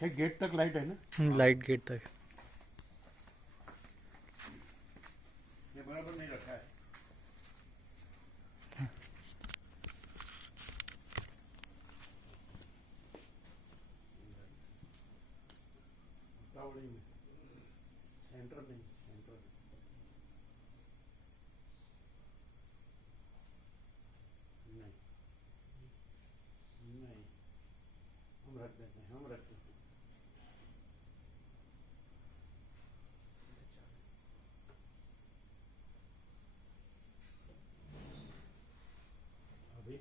है गेट तक लाइट है ना? लाइट गेट तक। ये बराबर नहीं रखा है। उतावली में सेंटर नहीं, सेंटर नहीं, नहीं, हम रख देते हैं, हम रख देते हैं। अभी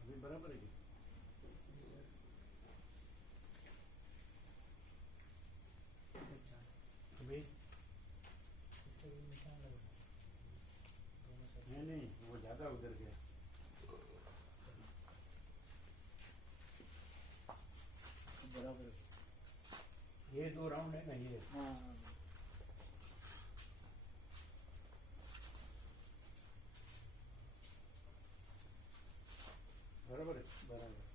अभी बराबर है कि? अभी नहीं, वो ज़्यादा उधर गया। बराबर ये 2 राउंड है ना ये। हाँ। बराबर है। बराबर।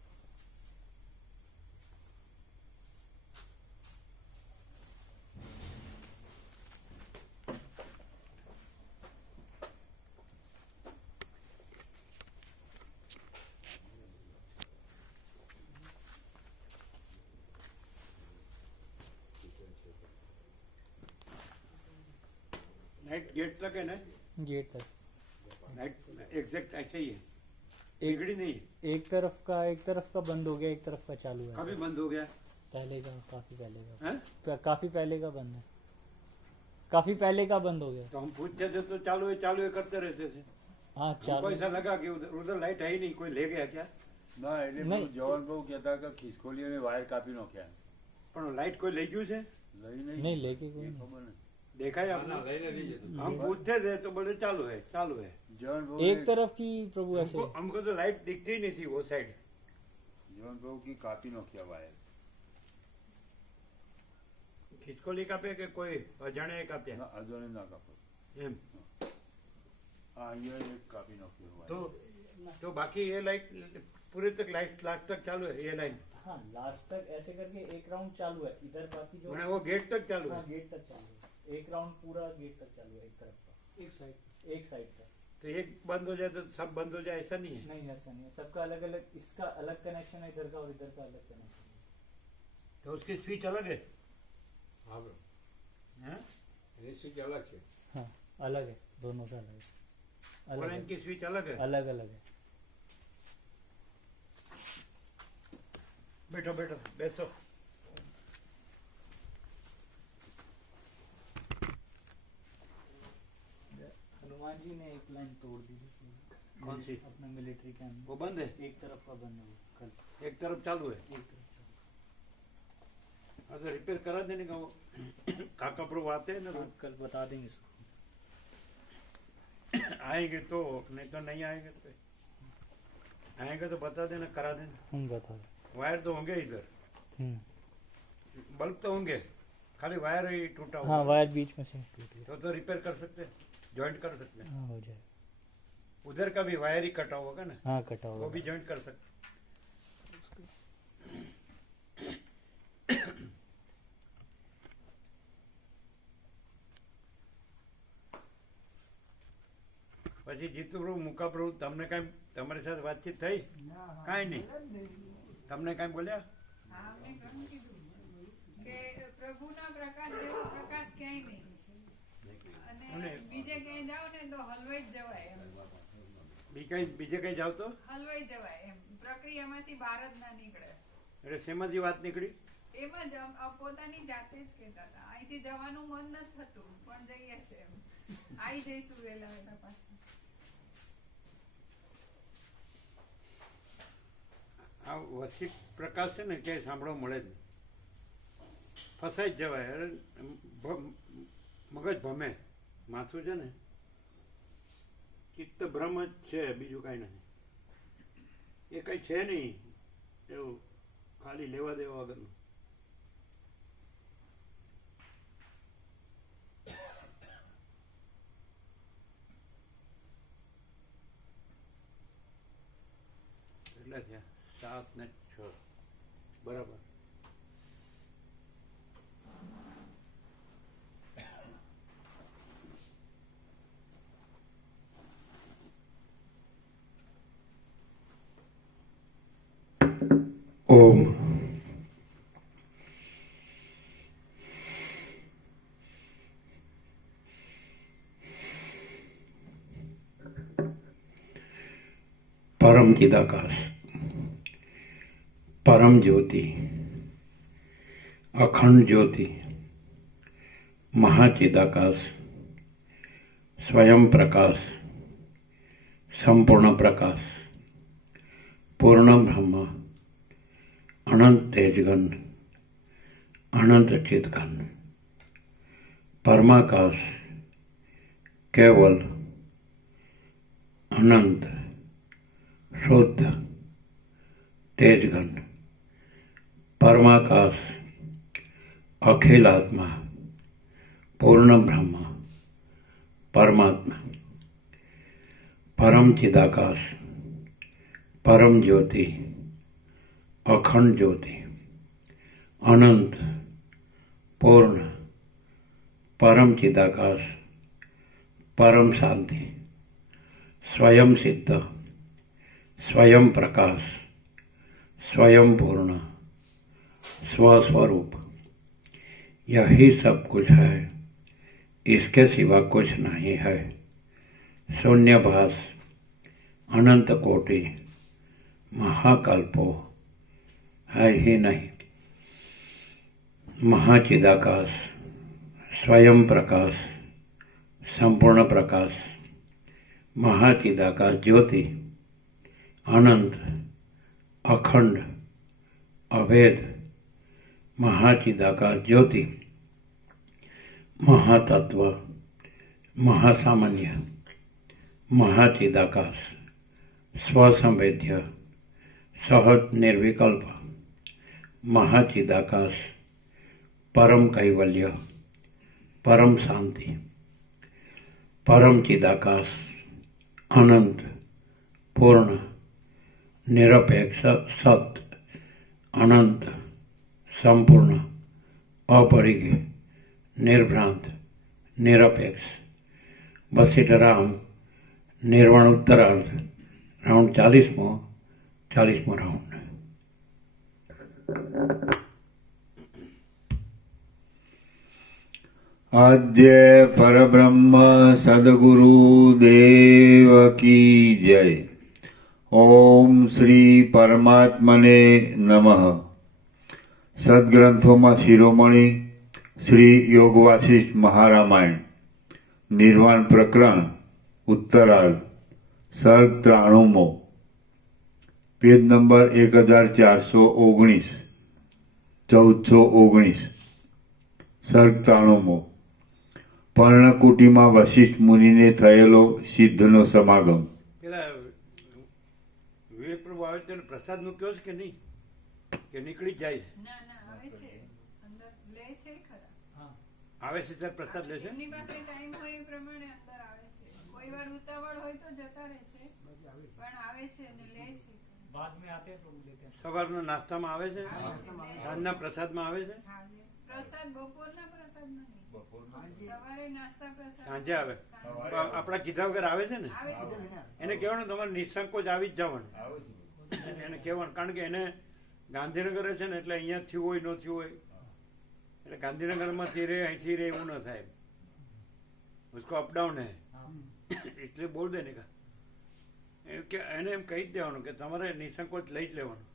लाइट गेट तक है ना? गेट तक लाइट एग्जैक्ट ऐसे ही है, एक बिगड़ी नहीं। एक तरफ का बंद हो गया, एक तरफ का चालू है। कभी बंद हो गया पहले का, काफी पहले का। है? काफी पहले का बंद है, काफी पहले का बंद हो गया। तो हम पूछते थे तो चालू है करते रहते थे। हाँ हमको चालू। ऐसा लगा कि उधर उधर लाइट है ही नहीं, कोई ले गया क्या? ના એટલે નહીં. પેલું જવાન બહુ કહેતા કે ખિસકોલીઓએ વાયર કાપી નાખ્યા. પણ લાइट कोई ले गયું છે? લઈ नहीं लेके कोई એ नहीं। ખબર નહીં. देखा है आपने? हम पूछते थे तो बोले चालू है, चालू है। જવાન બહુ एक तरफ की प्रभु ऐसे। हमको तो लाइट दिखती ही नहीं थी वो साइड। જવાન બહુ की કાપી નાખ્યા વાયર. खिचकोली कापे के कोई अजाणे काप्या? ના અજાણે ના કાપો. એમ આ અહીંયા એક કાપી નાખ્યો વાયર. तो बाकी ये लाइट पूरे तक लाइट लास्ट तक चालू है, ये लाइन हाँ लास्ट तक ऐसे करके एक राउंड चालू है इधर, बाकी जो मैंने वो गेट तक चालू हाँ है। गेट तक चालू है, एक राउंड पूरा गेट तक चालू है, एक तरफ का, एक साइड का। तो एक बंद हो जाए तो सब बंद हो जाए, ऐसा नहीं है। नहीं ऐसा नहीं है, सबका अलग अलग, इसका अलग कनेक्शन है इधर का और इधर का अलग कनेक्शन है। तो उसकी स्विच अलग है। हाँ हैं? એની સ્વિચ અલગ છે. हाँ अलग है, दोनों का अलग है, और अलग इनकी स्विच अलग है। अलग अलग है। बैठो बैठो बैसो। हनुमान जी ने एक लाइन तोड़ दी थी। कौन सी? अपना मिलिट्री कैंप, वो बंद है, एक तरफ का बंद है वो, कल एक तरफ चालू है। एक तरफ अच्छा रिपेयर करा देने का वो काका प्रभु आते हैं ना हाँ, रोज। कल बता देंगे इसको। आएंगे तो, नहीं तो नहीं आएंगे तो आएंगे तो बता देना, करा देना। हम बता दें। वायर तो होंगे इधर, बल्ब तो होंगे, खाली वायर ही टूटा हुआ हाँ है। वायर बीच में से टूट गया। तो रिपेयर कर सकते हैं, जॉइंट कर सकते हैं। हाँ हो जाए। उधर का भी वायर ही कटा होगा ना, हाँ कटा वो हुआ भी जॉइंट कर सकते हैं। પછી જીતુ પ્રભુ મુકા પ્રભુ તમને કાંઈ તમારી સાથે વાતચીત થઈ? કાંઈ નહીં, તમને કાંઈ બોલ્યા? હા, અમને ઘણું કીધું કે પ્રભુના પ્રકાશ જેવો પ્રકાશ ક્યાંય નહીં, અને અને- બીજે ક્યાંય જાઓ ને તો હલવાઈ જ જવાય એમ, બીજે કઈ જાવ તો હલવાઈ જવાય એમ, પ્રક્રિયામાંથી બહાર જ ના નીકળે। એટલે શેમાંથી વાત નીકળી? એમાં જ પોતાની જાતે જ કહેતા હતા, અહીંથી જવાનું મન નથી થતું પણ જઈએ છે એમ, આવી જઈશું વહેલા વહેલા પાછા। આ વસીત પ્રકાશ છે ને ક્યાંય સાંભળવા મળે જ નહીં, ફસાઈ જ જવાય। અરે મગજ ભમે, માથું છે ને ચિત્ત ભ્રમ જ છે, બીજું કાંઈ નથી। એ કંઈ છે નહીં એવું, ખાલી લેવા દેવા વગરનું। કેટલા થયા? 7 ને 6 બરાબર। परम चिदाकाश, परम ज्योति, अखंड ज्योति, महाचिदाकाश, स्वयं प्रकाश, संपूर्ण प्रकाश, पूर्ण ब्रह्म, अनंत तेजगन, अनंत चिदघन, परमाकाश, केवल, अनंत, शुद्ध, तेजघन, परमाकाश, अखिल आत्मा, पूर्ण ब्रह्म, परमात्मा, परम चिदाकाश, परम ज्योति, अखंड ज्योति, अनंत, पूर्ण, परम चिदाकाश, परम शांति, स्वयं सिद्ध, स्वयं प्रकाश, स्वयं पूर्ण, स्वस्वरूप, यही सब कुछ है, इसके सिवा कुछ नहीं है। शून्यभास, अनंत कोटि, महाकल्पो है ही नहीं। महाचिदाकाश, स्वयं प्रकाश, संपूर्ण प्रकाश, महाचिदाकाश ज्योति, अनंत, अखंड, अभेद, महाचिदाकाश ज्योति, महातत्व, महासामान्य, महाचिदाकाश, स्वसंवेद्य, सहज निर्विकल्प, महाचिदाकाश, परम कैवल्य, परम शांति, परम चिदाकाश, अनंत, पूर्ण, निरपेक्ष सत्य, अनंत, संपूर्ण, अपरिग्रह, निर्भ्रांत, निरपेक्ष, वशिष्ठ राम, निर्वाण उत्तरार्ध, राउंड 40मो राउंड। आद्य परब्रह्म सद्गुरु देव की जय। ओम श्री परमात्मने नमः। सद्ग्रंथों में शिरोमणि श्री योग वासिष्ठ महारामायण निर्वाण प्रकरण उत्तरार्ध सर्ग 93 पेज नंबर 1419 1419 सर्ग 93 पर्णकुटीમાં વશિષ્ઠ મુનિને થયેલો સિદ્ધનો સમાગમ। પેલા વિવેક પ્રભુ આવે તેને પ્રસાદ મૂક્યો છે કે નહીં, કે નીકળી જ જાય છે? ના ના આવે છે, અંદર લે છે ખરા. આવે છે ત્યારે પ્રસાદ લે છે? એમની પાસે ટાઈમ હોય એ પ્રમાણે અંદર આવે છે. કોઈ વાર ઉતાવળ હોય તો જતા રહે છે, પણ આવે છે અને લે છે. बाद में आते हैं तो लेते हैं। સવારના નાસ્તામાં આવે છે, સાંજના પ્રસાદમાં આવે છે, હા, લે છે. પ્રસાદ બપોરના પ્રસાદમાં નહીં. સવારે નાસ્તા પ્રસાદ સાંજે આવે. પણ આપણા કીધા વગર આવે છે ને, આવે છે. એને કહેવાનું તમારે નિસંકોચ આવી જ જવાનું, એને કહેવાનું, કારણ કે એને ગાંધીનગર છે ને એટલે અહીંયા થયું હોય ન થયું હોય, એટલે ગાંધીનગરમાંથી રે અહીંથી રે એવું ન થાય, उसको अप डाउन है इसलिए बोल देने का કે એને એમ કહી જ દેવાનું કે તમારે નિસંકોચ લઈ જ લેવાનું,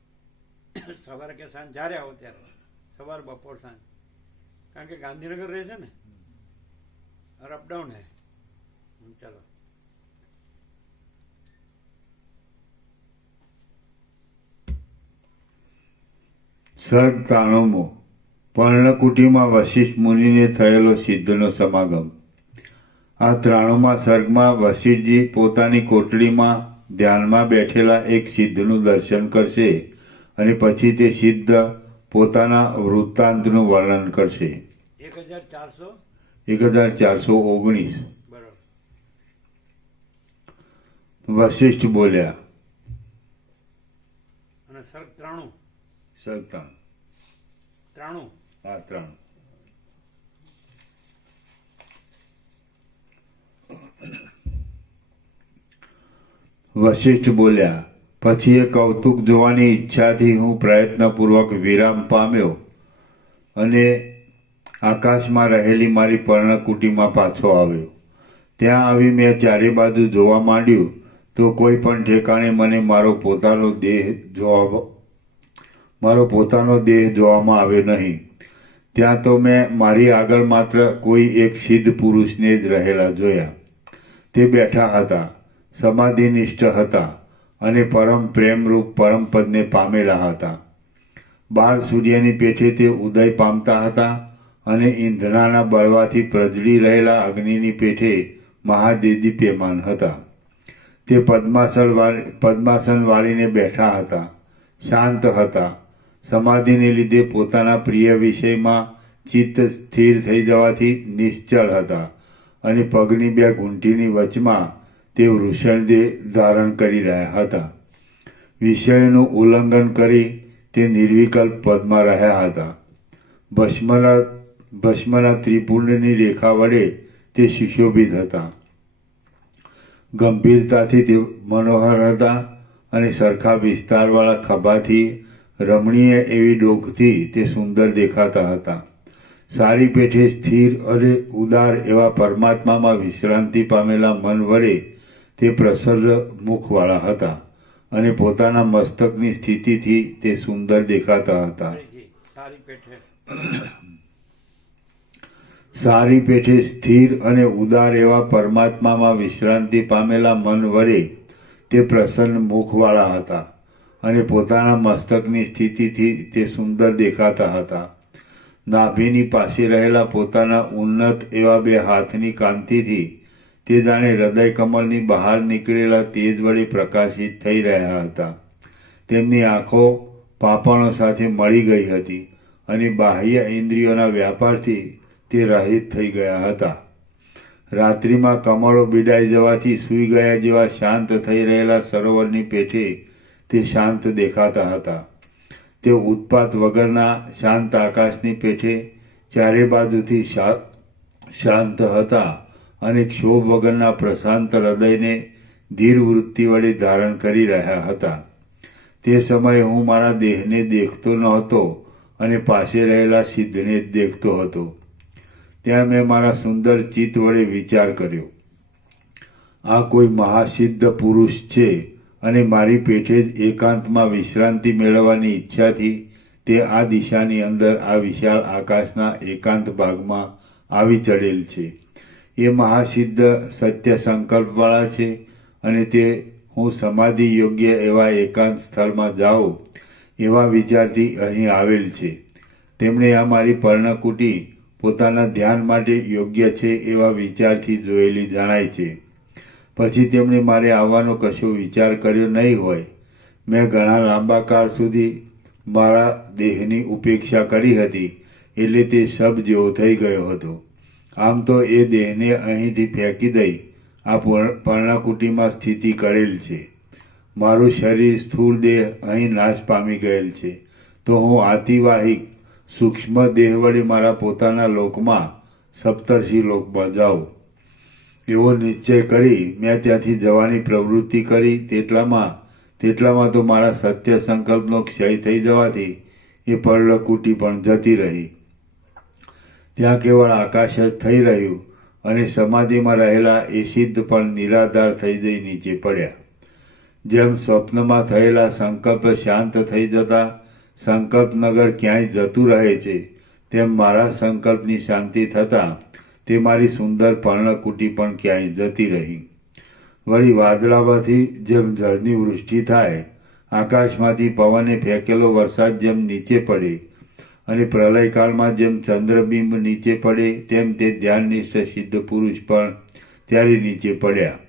સવારે કે સાંજ જ્યારે આવો ત્યારે, સવાર બપોર સાંજ, કારણ કે ગાંધીનગર રહે છે ને, और अप डाउन है। चलो સર્ગ 93 પર્ણકુટીમાં વશિષ્ઠ મુનિને થયેલો સિદ્ધનો સમાગમ। આ 93મા સર્ગમાં વશિષ્ઠજી પોતાની કોટડીમાં ધ્યાનમાં બેઠેલા એક સિદ્ધનું દર્શન કરશે અને પછી તે સિદ્ધ પોતાના વૃત્તાંતનું વર્ણન કરશે। 1419 બરાબર। વશિષ્ઠ બોલ્યા। અને સર્ગ 93 સર્ગ 93 આ 3 વશિષ્ઠ બોલ્યા। પછી એ કૌતુક જોવાની ઈચ્છાથી હું પ્રયત્નપૂર્વક વિરામ પામ્યો અને આકાશમાં રહેલી મારી પર્ણકુટીમાં પાછો આવ્યો। ત્યાં આવી મેં ચારે બાજુ જોવા માંડ્યું તો કોઈ પણ ઠેકાણે મને મારો પોતાનો દેહ જોવામાં આવ્યો નહીં. ત્યાં તો મેં મારી આગળ માત્ર કોઈ એક સિદ્ધ પુરુષને જ રહેલા જોયા. તે બેઠા હતા, સમાધિનિષ્ઠ હતા અને પરમ પ્રેમરૂપ પરમપદને પામેલા હતા. 12 સૂર્યની પેઠે તે ઉદય પામતા હતા અને ઈંધણાના બળવાથી પ્રજળી રહેલા અગ્નિની પેઠે મહાદેદીપ્યમાન હતા. તે પદ્માસન વાળીને બેઠા હતા, શાંત હતા. સમાધિને લીધે પોતાના પ્રિય વિષયમાં ચિત્ત સ્થિર થઈ જવાથી નિશ્ચળ હતા અને પગની 2 ઘૂંટીની વચમાં તે વૃષણદેહ ધારણ કરી રહ્યા હતા. વિષયોનું ઉલ્લંઘન કરી તે નિર્વિકલ્પ પદમાં રહ્યા હતા. ભસ્મના ત્રિપુંડની રેખા વડે તે સુશોભિત હતા. ગંભીરતાથી તે મનોહર હતા અને સરખા વિસ્તારવાળા ખભાથી રમણીય એવી ડોકથી તે સુંદર દેખાતા હતા. સારી પેઠે સ્થિર અને ઉદાર એવા પરમાત્મામાં વિશ્રાંતિ પામેલા મન વડે તે પ્રસન્ન મુખવાળા હતા અને પોતાના મસ્તકની સ્થિતિથી તે સુંદર દેખાતા હતા. સારી પેઠે સ્થિર અને ઉદાર એવા પરમાત્મામાં વિશ્રાંતિ પામેલા મન વડે તે પ્રસન્ન મુખવાળા હતા અને પોતાના મસ્તકની સ્થિતિથી તે સુંદર દેખાતા હતા. નાભીની પાસે રહેલા પોતાના ઉન્નત એવા 2 હાથની કાંતિથી તે જાણે હૃદય કમળની બહાર નીકળેલા તેજ વડે પ્રકાશિત થઈ રહ્યા હતા. તેમની આંખો પાંપણો સાથે મળી ગઈ હતી અને બાહ્ય ઇન્દ્રિયોના વ્યાપારથી તે રહિત થઈ ગયા હતા. રાત્રિમાં કમળો બીડાઈ જવાથી સૂઈ ગયા જેવા શાંત થઈ રહેલા સરોવરની પેઠે તે શાંત દેખાતા હતા. તે ઉત્પાત વગરના શાંત આકાશની પેઠે ચારે બાજુથી શાંત હતા અને ક્ષોભ વગરના પ્રશાંત હૃદયને ધીર વૃત્તિ વડે ધારણ કરી રહ્યા હતા. તે સમયે હું મારા દેહને દેખતો નહોતો અને પાસે રહેલા સિદ્ધને જ દેખતો હતો. ત્યાં મેં મારા સુંદર ચિત્ત વડે વિચાર કર્યો, આ કોઈ મહાસિદ્ધ પુરુષ છે અને મારી પેઠે જ એકાંતમાં વિશ્રાંતિ મેળવવાની ઈચ્છાથી તે આ દિશાની અંદર આ વિશાળ આકાશના એકાંત ભાગમાં આવી ચડેલ છે. એ મહાસિદ્ધ સત્ય સંકલ્પવાળા છે અને તે હું સમાધિ યોગ્ય એવા એકાંત સ્થળમાં જાઉં એવા વિચારથી અહીં આવેલ છે. તેમણે આ મારી પર્ણકુટી પોતાના ધ્યાન માટે યોગ્ય છે એવા વિચારથી જોયેલી જણાય છે. પછી તેમણે મારે આવવાનો કશો વિચાર કર્યો નહીં હોય. મેં ઘણા લાંબા કાળ સુધી મારા દેહની ઉપેક્ષા કરી હતી એટલે તે શબ જેવો થઈ ગયો હતો. આમ તો એ દેહને અહીંથી ફેંકી દઈ આ પર્ણકુટીમાં સ્થિતિ કરેલ છે. મારું શરીર સ્થૂળ દેહ અહીં નાશ પામી ગયેલ છે તો હું આતિવાહિક સૂક્ષ્મ દેહ વડે મારા પોતાના લોકમાં સપ્તર્ષિ લોકમાં જાઉં એવો નિશ્ચય કરી મેં ત્યાંથી જવાની પ્રવૃત્તિ કરી. તેટલામાં તો મારા સત્ય સંકલ્પનો ક્ષય થઈ જવાથી એ પર્ણકુટી પણ જતી રહી. ત્યાં કેવળ આકાશ જ થઈ રહ્યું અને સમાધિમાં રહેલા એ સિદ્ધ પણ નિરાધાર થઈ જઈ નીચે પડ્યા. જેમ સ્વપ્નમાં થયેલા સંકલ્પ શાંત થઈ જતા સંકલ્પનગર ક્યાંય જતું રહે છે તેમ મારા સંકલ્પની શાંતિ થતાં તે મારી સુંદર પર્ણકુટી પણ ક્યાંય જતી રહી. વળી વાદળામાંથી જેમ જળની વૃષ્ટિ થાય, આકાશમાંથી પવને ફેંકેલો વરસાદ જેમ નીચે પડે અને પ્રલયકાળમાં જેમ ચંદ્રબિંબ નીચે પડે તેમ તે ધ્યાનનિષ્ઠ સિદ્ધ પુરુષ પણ ત્યારે નીચે પડ્યા.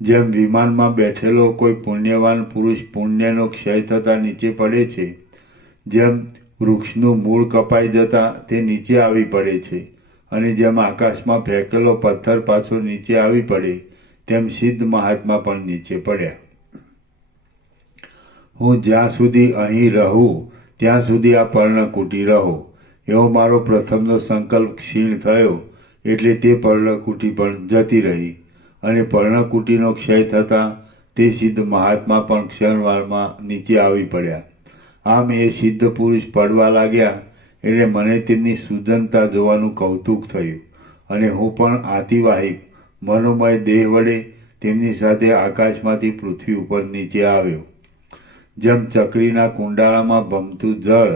જેમ વિમાનમાં બેઠેલો કોઈ પુણ્યવાન પુરુષ પુણ્યનો ક્ષય થતાં નીચે પડે છે, જેમ વૃક્ષનું મૂળ કપાઈ જતાં તે નીચે આવી પડે છે અને જેમ આકાશમાં ફેંકેલો પથ્થર પાછો નીચે આવી પડે તેમ સિદ્ધ મહાત્મા પણ નીચે પડ્યા. હું જ્યાં સુધી અહીં રહું ત્યાં સુધી આ પર્ણકુટી રહો એવો મારો પ્રથમનો સંકલ્પ ક્ષીણ થયો એટલે તે પર્ણકુટી પણ જતી રહી અને પર્ણકુટીનો ક્ષય થતાં તે સિદ્ધ મહાત્મા પણ ક્ષણવારમાં નીચે આવી પડ્યા. આમ એ સિદ્ધ પુરુષ પડવા લાગ્યા એટલે મને તેમની સુજનતા જોવાનું કૌતુક થયું અને હું પણ આતિવાહિક મનોમય દેહ વડે તેમની સાથે આકાશમાંથી પૃથ્વી ઉપર નીચે આવ્યો. જેમ ચક્રીના કુંડાળામાં ભમતું જળ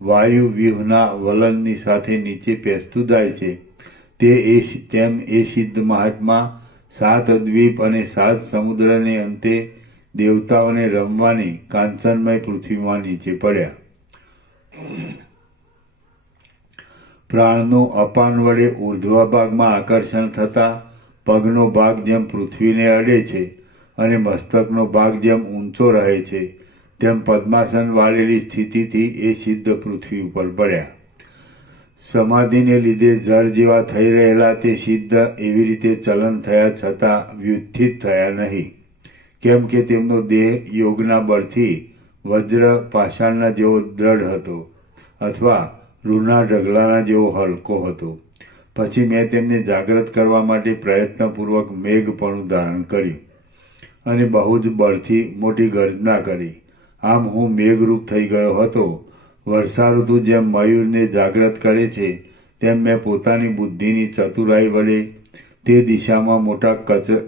વાયુ વ્યૂહના વલણની સાથે નીચે પેસતું જાય છે, તેમ એ સિદ્ધ મહાત્મા 7 દ્વીપ અને 7 સમુદ્રને અંતે દેવતાઓને રમવાની કાંચનમય પૃથ્વીમાં નીચે પડ્યા. પ્રાણનું અપાન વડે ઉર્ધ્વ ભાગમાં આકર્ષણ થતાં પગનો ભાગ જેમ પૃથ્વીને અડે છે અને મસ્તકનો ભાગ જેમ ઊંચો રહે છે, તેમ પદ્માસન વાળેલી સ્થિતિથી એ સિદ્ધ પૃથ્વી ઉપર પડ્યા. સમાધિને લીધે જળ જેવા થઈ રહેલા તે સિદ્ધ એવી રીતે ચલન થયા છતાં વ્યુત્થિત થયા નહીં, કેમ કે તેમનો દેહ યોગના બળથી વજ્ર પાષાણના જેવો દ્રઢ હતો અથવા રૂના ઢગલાના જેવો હલકો હતો. પછી મેં તેમને જાગ્રત કરવા માટે પ્રયત્નપૂર્વક મેઘપણું ધારણ કર્યું અને બહુ જ બળથી મોટી ગર્જના કરી. આમ હું મેઘરૂપ થઈ ગયો હતો. વર્ષાઋતુ જેમ મયુરને જાગ્રત કરે છે, તેમ મેં પોતાની બુદ્ધિની ચતુરાઈ વડે તે દિશામાં મોટા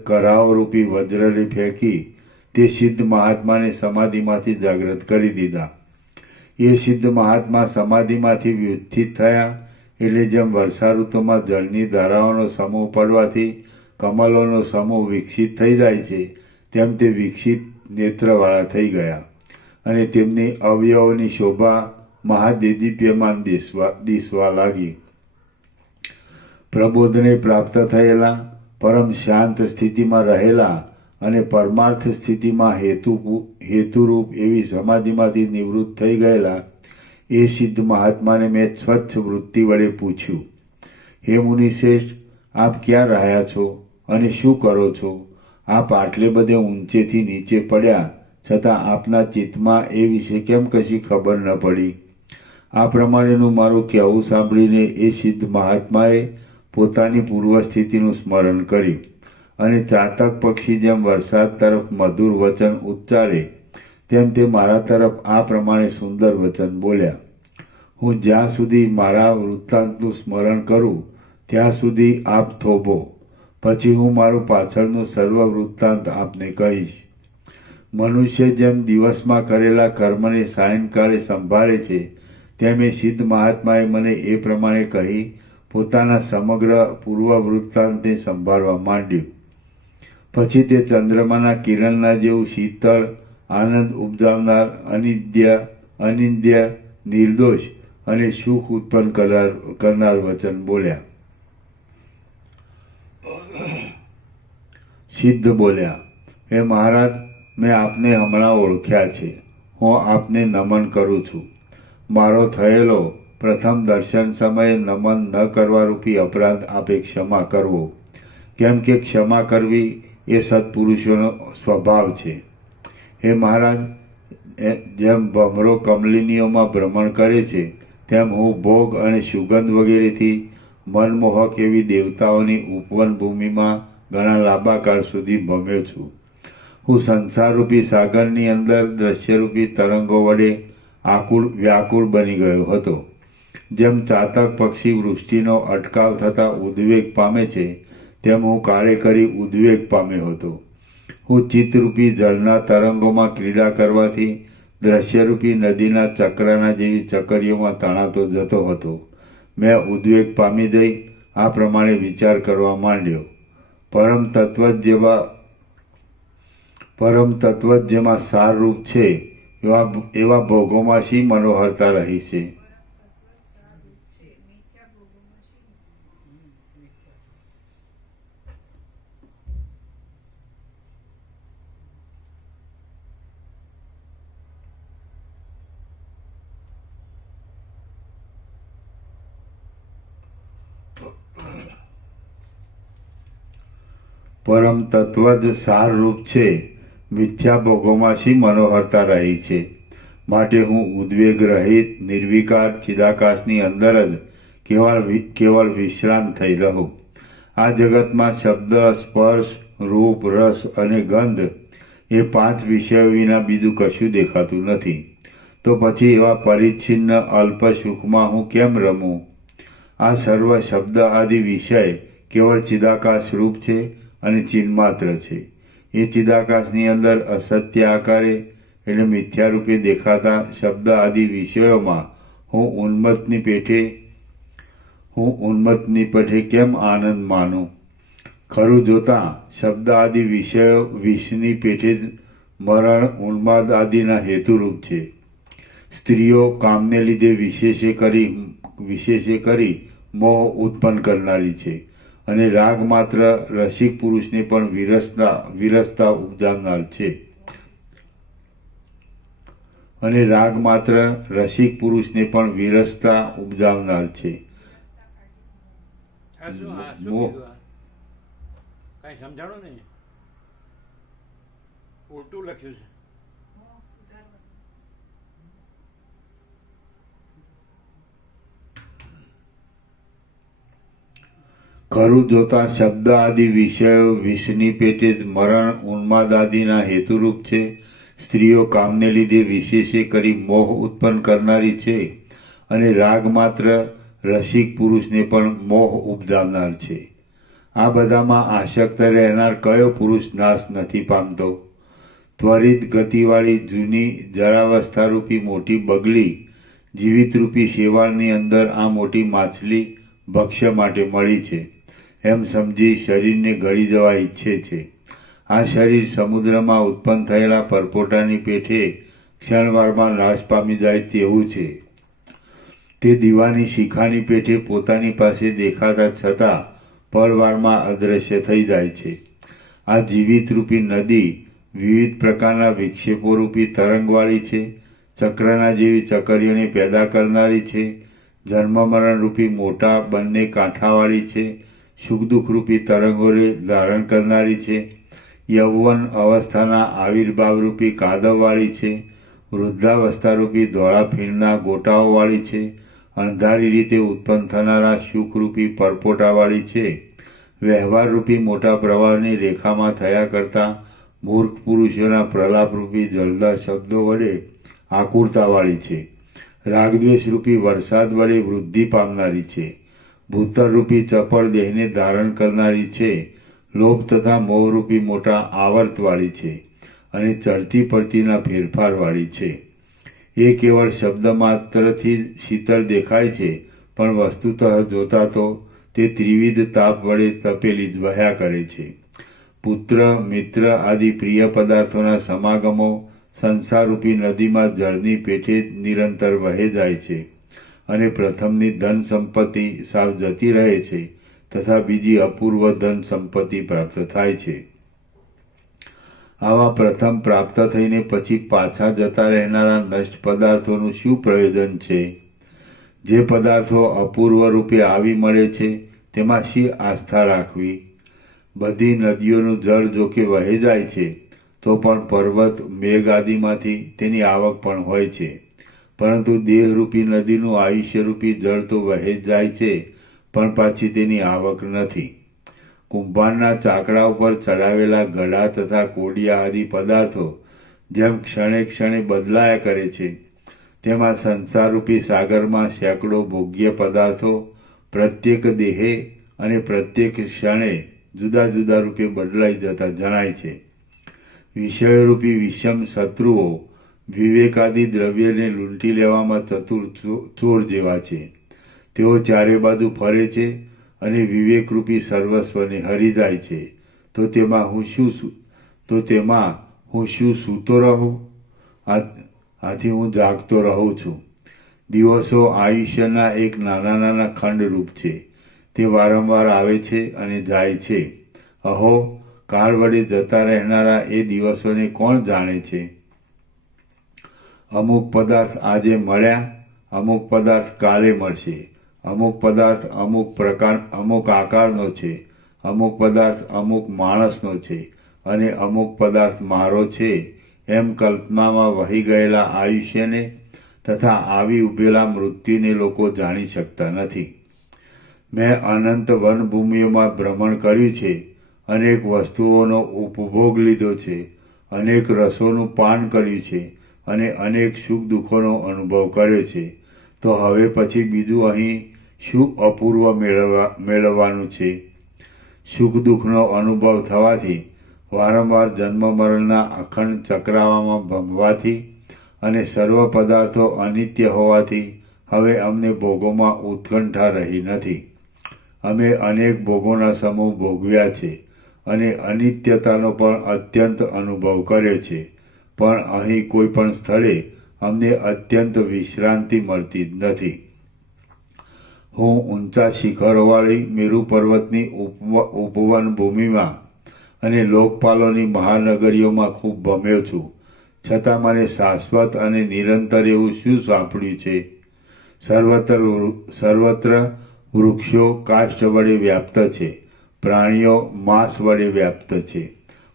કરાવરૂપી વજ્રને ફેંકી તે સિદ્ધ મહાત્માને સમાધિમાંથી જાગ્રત કરી દીધા. એ સિદ્ધ મહાત્મા સમાધિમાંથી વ્યુત્થિત થયા એટલે જેમ વર્ષાઋતુમાં જળની ધારાઓનો સમૂહ પડવાથી કમલોનો સમૂહ વિકસિત થઈ જાય છે, તેમ તે વિકસિત નેત્રવાળા થઈ ગયા અને તેમની અવયવોની શોભા મહાદેદીપ્યમાન દિસવા લાગી. પ્રબોધને પ્રાપ્ત થયેલા, પરમ શાંત સ્થિતિમાં રહેલા અને પરમાર્થ સ્થિતિમાં હેતુરૂપ એવી સમાધિમાંથી નિવૃત્ત થઈ ગયેલા એ સિદ્ધ મહાત્માને મેં સ્વચ્છ વૃત્તિ વડે પૂછ્યું, હે મુનિશ્રેષ્ઠ, આપ ક્યાં રહ્યા છો અને શું કરો છો? આપ આટલે બધે ઊંચેથી નીચે પડ્યા છતાં આપના ચિત્તમાં એ વિશે કેમ કશી ખબર ન પડી? આ પ્રમાણેનું મારું કહેવું સાંભળીને એ સિદ્ધ મહાત્માએ પોતાની પૂર્વ સ્થિતિનું સ્મરણ કર્યું અને ચાતક પક્ષી જેમ વરસાદ તરફ મધુર વચન ઉચ્ચારે તેમ તે મારા તરફ આ પ્રમાણે સુંદર વચન બોલ્યા. હું જ્યાં સુધી મારા વૃત્તાંતનું સ્મરણ કરું ત્યાં સુધી આપ થોભો, પછી હું મારું પાછળનું સર્વ વૃત્તાંત આપને કહીશ. મનુષ્ય જેમ દિવસમાં કરેલા કર્મને સાયંકાળે સંભાળે છે, તેમ એ સિદ્ધ મહાત્માએ મને એ પ્રમાણે કહી પોતાના સમગ્ર પૂર્વ વૃત્તાંતને સંભાળવા માંડ્યું. પછી તે ચંદ્રમાના કિરણના જેવું શીતળ, આનંદ ઉપજાવનાર, અનિંદ્ય, નિર્દોષ અને સુખ ઉત્પન્ન કરનાર વચન બોલ્યા. સિદ્ધ બોલ્યા, હે મહારાજ, મેં આપને હમણાં ઓળખ્યા છે. હું આપને નમન કરું છું. મારો થયેલો પ્રથમ દર્શન સમયે નમન ન કરવા રૂપી અપરાધ આપે ક્ષમા કરવો, કેમ કે ક્ષમા કરવી એ સત્પુરુષોનો સ્વભાવ છે. હે મહારાજ, જેમ ભમરો કમલિનીઓમાં ભ્રમણ કરે છે, તેમ હું ભોગ અને સુગંધ વગેરેથી મનમોહક એવી દેવતાઓની ઉપવન ભૂમિમાં ઘણા લાંબા કાળ સુધી ભમ્યો છું. હું સંસારરૂપી સાગરની અંદર દ્રશ્યરૂપી તરંગો વડે વ્યાકુળ બની ગયો હતો. જેમ ચાતક પક્ષી વૃષ્ટિનો અટકાવ થતાં ઉદ્વેગ પામે છે, તેમ હું કાળે કરી ઉદ્વેગ પામ્યો હતો. હું ચિત્તરૂપી જળના તરંગોમાં ક્રીડા કરવાથી દ્રશ્યરૂપી નદીના ચક્રના જેવી ચકરીઓમાં તણાતો જતો હતો. મેં ઉદ્વેગ પામી જઈ આ પ્રમાણે વિચાર કરવા માંડ્યો, પરમ તત્વ જ જેમાં સારરૂપ છે એવા ભોગોમાં શી મનોહરતા રહી છે? પરમ તત્વ જ સારરૂપ છે, મિથ્યા ભોગોમાં શી મનોહરતા રહી છે? માટે હું ઉદ્વેગ રહિત નિર્વિકાર ચિદાકાશની અંદર જ કેવળ વિશ્રાંત થઈ રહું. આ જગતમાં શબ્દ, સ્પર્શ, રૂપ, રસ અને ગંધ એ 5 વિષયો વિના બીજું કશું દેખાતું નથી. તો પછી એવા પરિચ્છિન્ન અલ્પ સુખમાં હું કેમ રમું? આ સર્વ શબ્દ આદિ વિષય કેવળ ચિદાકાશ રૂપ છે અને ચિન્માત્ર છે. એ ચિદાકાશની અંદર અસત્ય આકારે એટલે મિથ્યા રૂપે દેખાતા શબ્દ આદિ વિષયોમાં હું ઉન્મત્તની પેઠે કેમ આનંદ માનું? ખરું જોતા શબ્દ આદિ વિષયો વિષની પેઠે જ મરણ ઉન્માદ આદિના હેતુરૂપ છે. સ્ત્રીઓ કામને લીધે વિશેષે કરી મોહ ઉત્પન્ન કરનારી છે, અને રાગ માત્ર રસિક પુરુષને પણ વિરસતા ઉપજાવનાર છે. અને રાગ માત્ર રસિક પુરુષને પણ વિરસતા ઉપજાવનાર છે. આ શું મોહ. કીધું આ? કાંઈ સમજાણો નહીં, ઉલટું લખ્યું છે. મોહ સુધારવાનું. ખરું જોતા શબ્દ આદિ વિષયો વિષની પેટે જ મરણ ઉન્માદ આદિના હેતુરૂપ છે. સ્ત્રીઓ કામને લીધે વિશેષે કરી મોહ ઉત્પન્ન કરનારી છે, અને રાગ માત્ર રસિક પુરુષને પણ મોહ ઉપજાવનાર છે. આ બધામાં આસક્ત રહેનાર કયો પુરુષ નાશ નથી પામતો? ત્વરિત ગતિવાળી જૂની જરાવસ્થારૂપી મોટી બગલી જીવિતરૂપી શેવાળની અંદર આ મોટી માછલી ભક્ષ્ય માટે મળી છે એમ સમજી શરીરને ગળી જવા ઈચ્છે છે. આ શરીર સમુદ્રમાં ઉત્પન્ન થયેલા પરપોટાની પેઠે ક્ષણવારમાં નાશ પામી જાય તેવું છે. તે દીવાની શિખાની પેઠે પોતાની પાસે દેખાતા છતાં પળવારમાં અદૃશ્ય થઈ જાય છે. આ જીવિતરૂપી નદી વિવિધ પ્રકારના વિક્ષેપોરૂપી તરંગવાળી છે. ચક્રના જેવી ચકરીઓને પેદા કરનારી છે. જન્મ મરણરૂપી મોટા બંને કાંઠાવાળી છે. સુખ દુઃખરૂપી તરંગોને ધારણ કરનારી છે. યૌવન અવસ્થાના આવિર્ભાવરૂપી કાદવવાળી છે. વૃદ્ધાવસ્થારૂપી ધોળા ફીણના ગોટાઓવાળી છે. અણધારી રીતે ઉત્પન્ન થનારા સુખરૂપી પરપોટાવાળી છે. વ્યવહારરૂપી મોટા પ્રવાહની રેખામાં થયા કરતા મૂર્ખ પુરુષોના પ્રલાપરૂપી જળદાર શબ્દો વડે આકુરતાવાળી છે. રાગદ્વેષરૂપી વરસાદ વડે વૃદ્ધિ પામનારી છે. ભૂતળરૂપી ચપળ દેહને ધારણ કરનારી છે. લોભ તથા મોહરૂપી મોટા આવર્તવાળી છે, અને ચડતી પડતીના ફેરફારવાળી છે. એ કેવળ શબ્દ માત્રથી શીતળ દેખાય છે, પણ વસ્તુતઃ જોતા તો તે ત્રિવિધ તાપ વડે તપેલી જ વહ્યા કરે છે. પુત્ર મિત્ર આદિ પ્રિય પદાર્થોના સમાગમો સંસારરૂપી નદીમાં જળની પેઠે જ નિરંતર વહે જાય છે, અને પ્રથમની ધન સંપત્તિ સાવ જતી રહે છે, તથા બીજી અપૂર્વ ધન સંપત્તિ પ્રાપ્ત થાય છે. આવા પ્રથમ પ્રાપ્ત થઈને પછી પાછા જતા રહેનારા નષ્ટ પદાર્થોનું શું પ્રયોજન છે? જે પદાર્થો અપૂર્વ રૂપે આવી મળે છે તેમાં શી આસ્થા રાખવી? બધી નદીઓનું જળ જોકે વહી જાય છે તો પણ પર્વત મેઘ આદિમાંથી તેની આવક પણ હોય છે, પરંતુ દેહરૂપી નદીનું આયુષ્યરૂપી જળ તો વહી જાય છે, પણ પાછી તેની આવક નથી. કુંભારના ચાકડા ઉપર ચડાવેલા ઘડા તથા કોડિયા આદિ પદાર્થો જેમ ક્ષણે ક્ષણે બદલાયા કરે છે, તેમાં સંસારરૂપી સાગરમાં સેંકડો ભોગ્ય પદાર્થો પ્રત્યેક દેહે અને પ્રત્યેક ક્ષણે જુદા જુદા રૂપે બદલાઈ જતા જણાય છે. વિષયરૂપી વિષમ શત્રુઓ વિવેકાદી દ્રવ્યને લૂંટી લેવામાં ચતુર ચોર જેવા છે. તેઓ ચારે બાજુ ફરે છે અને વિવેકરૂપી સર્વસ્વને હરી જાય છે. તો તેમાં હું શું સૂતો રહું? આથી હું જાગતો રહું છું. દિવસો આયુષ્યના એક નાના નાના ખંડરૂપ છે. તે વારંવાર આવે છે અને જાય છે. અહો, કાળ વડે જતા રહેનારા એ દિવસોને કોણ જાણે છે? અમુક પદાર્થ આજે મળ્યા, અમુક પદાર્થ કાલે મળશે. અમુક પદાર્થ અમુક આકારનો છે, અમુક પદાર્થ અમુક માણસનો છે, અને અમુક પદાર્થ મારો છે એમ કલ્પનામાં વહી ગયેલા આયુષ્યને તથા આવી ઉભેલા મૃત્યુને લોકો જાણી શકતા નથી. મેં અનંત વનભૂમિઓમાં ભ્રમણ કર્યું છે, અનેક વસ્તુઓનો ઉપભોગ લીધો છે, અનેક રસોનું પાન કર્યું છે, અને અનેક સુખ દુઃખોનો અનુભવ કર્યો છે. તો હવે પછી બીજું અહીં શું અપૂર્વ મેળવવાનું છે? સુખ દુઃખનો અનુભવ થવાથી વારંવાર જન્મ મરણના અખંડ ચક્રાવામાં ભંગવાથી અને સર્વ પદાર્થો અનિત્ય હોવાથી હવે અમને ભોગોમાં ઉત્કંઠા રહી નથી. અમે અનેક ભોગોના સમૂહ ભોગવ્યા છે અને અનિત્યતાનો પણ અત્યંત અનુભવ કર્યો છે, પણ અહીં કોઈ પણ સ્થળે અમને અત્યંત વિશ્રાંતિ મળતી જ નથી. હું ઊંચા શિખરોવાળી મેરુ પર્વતની ઉપવન ભૂમિમાં અને લોકપાલોની મહાનગરીઓમાં ખૂબ ભમ્યો છું, છતાં મને શાશ્વત અને નિરંતર એવું શું સાંપડ્યું છે? સર્વત્ર વૃક્ષો કાષ્ઠ વડે વ્યાપ્ત છે, પ્રાણીઓ માંસ વડે વ્યાપ્ત છે,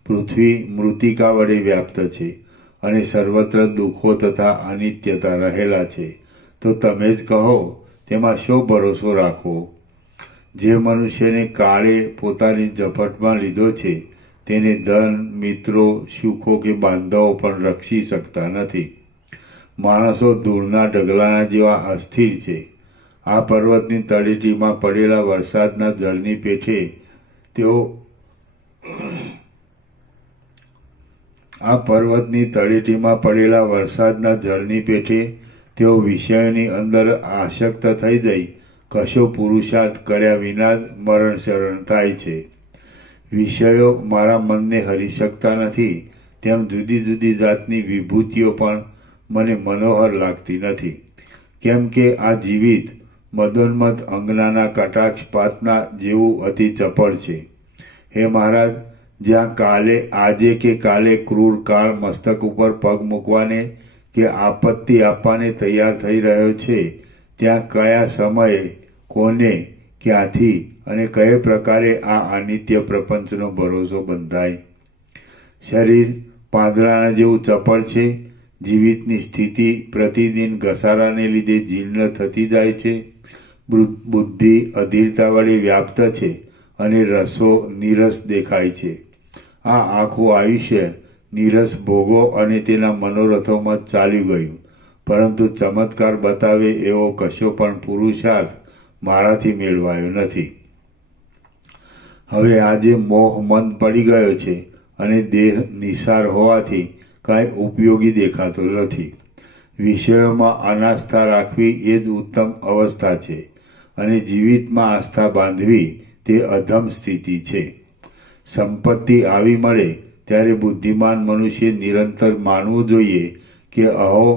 પૃથ્વી મૃત્તિકા વડે વ્યાપ્ત છે અને સર્વત્ર દુઃખો તથા અનિત્યતા રહેલા છે. તો તમે જ કહો, તેમાં શો ભરોસો રાખવો? જે મનુષ્યને કાળે પોતાની ઝપટમાં લીધો છે તેને ધન, મિત્રો, સુખો કે બાંધવો પણ રક્ષી શકતા નથી. માણસો ધૂળના ઢગલાના જેવા અસ્થિર છે. આ પર્વતની તળેટીમાં પડેલા વરસાદના જળની પેઠે તેઓ વિષયોની અંદર આસક્ત થઈ જઈ કશો પુરુષાર્થ કર્યા વિના જ મરણ શરણ થાય છે. વિષયો મારા મનને હરી શકતા નથી, તેમ જુદી જુદી જાતની વિભૂતિઓ પણ મને મનોહર લાગતી નથી, કેમ કે આ જીવિત મદોન્મત અંગનાના કટાક્ષપાતના જેવું અતિ ચપળ છે. હે મહારાજ, જ્યાં આજે કે કાલે ક્રૂર કાળ મસ્તક ઉપર પગ મૂકવાને કે આપત્તિ આપવાને તૈયાર થઈ રહ્યો છે, ત્યાં કયા સમયે, કોને, ક્યાંથી અને કયા પ્રકારે આ અનિત્ય પ્રપંચનો ભરોસો બંધાય? શરીર પાંદડાના જેવું ચપળ છે. જીવિતની સ્થિતિ પ્રતિદિન ઘસારાને લીધે જીર્ણ થતી જાય છે. બુદ્ધિ અધીરતા વડે વ્યાપ્ત છે અને રસો નીરસ દેખાય છે. આ આખું આયુષ્ય નીરસ ભોગો અને તેના મનોરથોમાં ચાલ્યું ગયું, પરંતુ ચમત્કાર બતાવે એવો કશો પણ પુરુષાર્થ મારાથી મેળવાયો નથી. હવે આજે મોહ મંદ પડી ગયો છે અને દેહ નિસાર હોવાથી કાંઈ ઉપયોગી દેખાતો નથી. વિષયોમાં અનાસ્થા રાખવી એ જ ઉત્તમ અવસ્થા છે અને જીવિતમાં આસ્થા બાંધવી તે અધમ સ્થિતિ છે. સંપત્તિ આવી મળે ત્યારે બુદ્ધિમાન મનુષ્ય નિરંતર માનવું જોઈએ કે અહો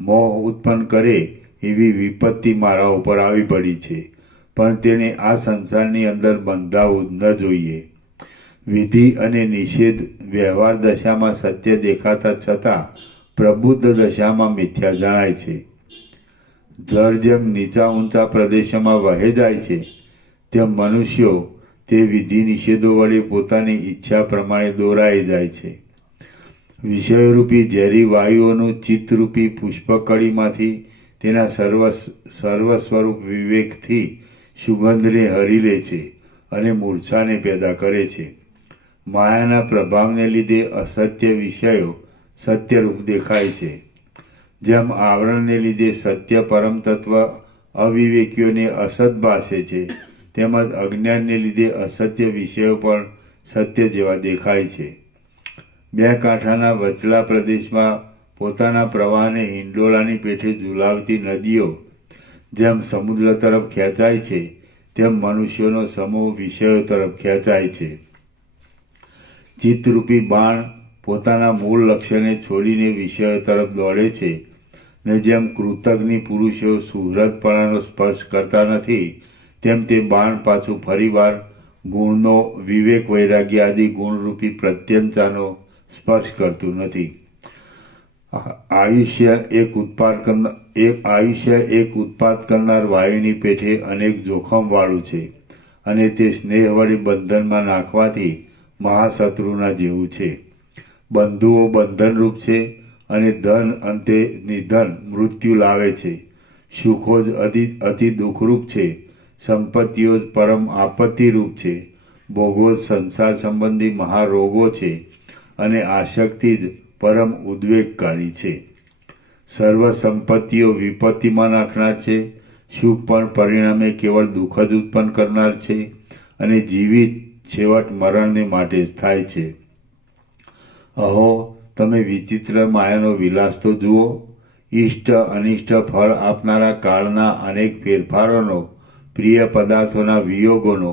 મોહ ઉત્પન્ન કરે એવી વિપત્તિ મારા ઉપર આવી પડી છે, પણ તેને આ સંસારની અંદર બંધાવવું ન જોઈએ. વિધિ અને નિષેધ વ્યવહાર દશામાં સત્ય દેખાતા છતાં પ્રબુદ્ધ દશામાં મિથ્યા જણાય છે. જળ જેમ નીચા ઊંચા પ્રદેશોમાં વહે જાય છે, તેમ મનુષ્યો તે વિધિ નિષેધો વડે પોતાની ઈચ્છા પ્રમાણે દોરાઈ જાય છે. વિષયરૂપી ઝેરી વાયુઓનું ચિત્તરૂપી પુષ્પકળીમાંથી તેના સર્વસ્વરૂપ વિવેકથી સુગંધને હરી લે છે અને મૂર્છાને પેદા કરે છે. માયાના પ્રભાવને લીધે અસત્ય વિષયો સત્યરૂપ દેખાય છે. જેમ આવરણને લીધે સત્ય પરમ તત્વ અવિવેકીઓને અસત ભાસે છે, તેમજ અજ્ઞાનને લીધે અસત્ય વિષયો પણ સત્ય જેવા દેખાય છે. બે કાંઠાના વચલા પ્રદેશમાં પોતાના પ્રવાહને હિંડોળાની પેઠે ઝુલાવતી નદીઓ જેમ સમુદ્ર તરફ ખેંચાય છે, તેમ મનુષ્યોનો સમૂહ વિષયો તરફ ખેંચાય છે. ચિત્તરૂપી બાણ પોતાના મૂળ લક્ષ્યને છોડીને વિષયો તરફ દોડે છે, ને જેમ કૃતજ્ઞ પુરુષો સુહૃદપણાનો સ્પર્શ કરતા નથી, તેમ તે બાણ પાછું ફરીવાર ગુણનો, વિવેક વૈરાગ્ય આદિ ગુણરૂપી પ્રત્યંચાનો સ્પર્શ કરતું નથી. આયુષ્ય એક ઉત્પાદ કરનાર વાયુની પેઠે અનેક જોખમવાળું છે અને તે સ્નેહ વડે બંધનમાં નાખવાથી મહાશત્રુના જેવું છે. બંધુઓ બંધનરૂપ છે અને ધન અંતે નિધન મૃત્યુ લાવે છે. સુખો જ અતિ દુઃખરૂપ છે, સંપત્તિઓ જ પરમ આપત્તિરૂપ છે, ભોગો જ સંસાર સંબંધી મહારોગો છે અને આસક્તિ જ પરમ ઉદ્વેગકારી છે. સર્વ સંપત્તિઓ વિપત્તિમાં નાખનાર છે, સુખ પણ પરિણામે કેવળ દુઃખ જ ઉત્પન્ન કરનાર છે અને જીવિત છેવટ મરણને માટે જ થાય છે. અહો તમે વિચિત્ર માયાનો વિલાસ તો જુઓ. ઇષ્ટ અનિષ્ટ ફળ આપનારા કાળના અનેક ફેરફારોનો, પ્રિય પદાર્થોના વિયોગોનો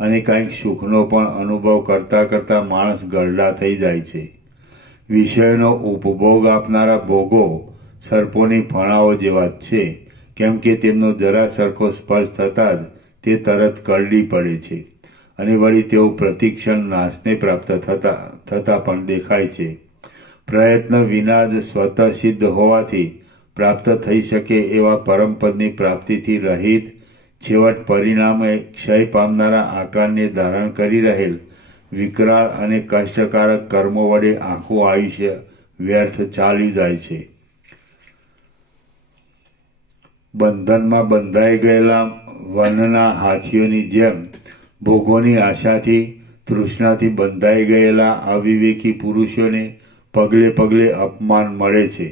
અને કંઈક સુખનો પણ અનુભવ કરતાં કરતાં માણસ ગરડા થઈ જાય છે. વિષયનો ઉપભોગ આપનારા ભોગો સર્પોની ફણાઓ જેવા જ છે, કેમ કે તેમનો જરા સરખો સ્પર્શ થતાં જ તે તરત કરડી પડે છે અને વળી તેઓ પ્રતિક્ષણ નાશને પ્રાપ્ત થતા પણ દેખાય છે. પ્રયત્ન વિના જ સ્વતઃ સિદ્ધ હોવાથી પ્રાપ્ત થઈ શકે એવા પરમપદની પ્રાપ્તિથી રહિત, છેવટ પરિણામે ક્ષય પામનારા આકારને ધારણ કરી રહેલ વિકરાળ અને કષ્ટકારક કર્મો વડે આખું આયુષ્ય વ્યર્થ ચાલ્યું જાય છે. બંધનમાં બંધાઈ ગયેલા વનના હાથીઓની જેમ ભોગોની આશાથી, તૃષ્ણાથી બંધાઈ ગયેલા અવિવેકી પુરુષોને પગલે પગલે અપમાન મળે છે.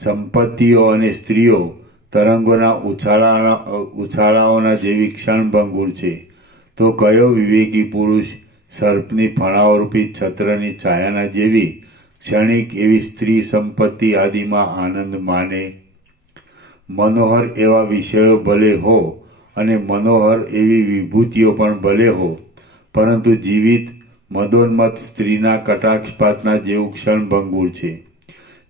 સંપત્તિઓ અને સ્ત્રીઓ તરંગોના ઉછાળાઓના જેવી ક્ષણભંગુર છે, તો કયો વિવેકી પુરુષ સર્પની ફણાઓરૂપી છત્રની છાયાના જેવી ક્ષણિક એવી સ્ત્રી સંપત્તિ આદિમાં આનંદ માને? મનોહર એવા વિષયો ભલે હો અને મનોહર એવી વિભૂતિઓ પણ ભલે હો, પરંતુ જીવિત મદોન્મત્ત સ્ત્રીના કટાક્ષપાતના જેવું ક્ષણભંગુર છે.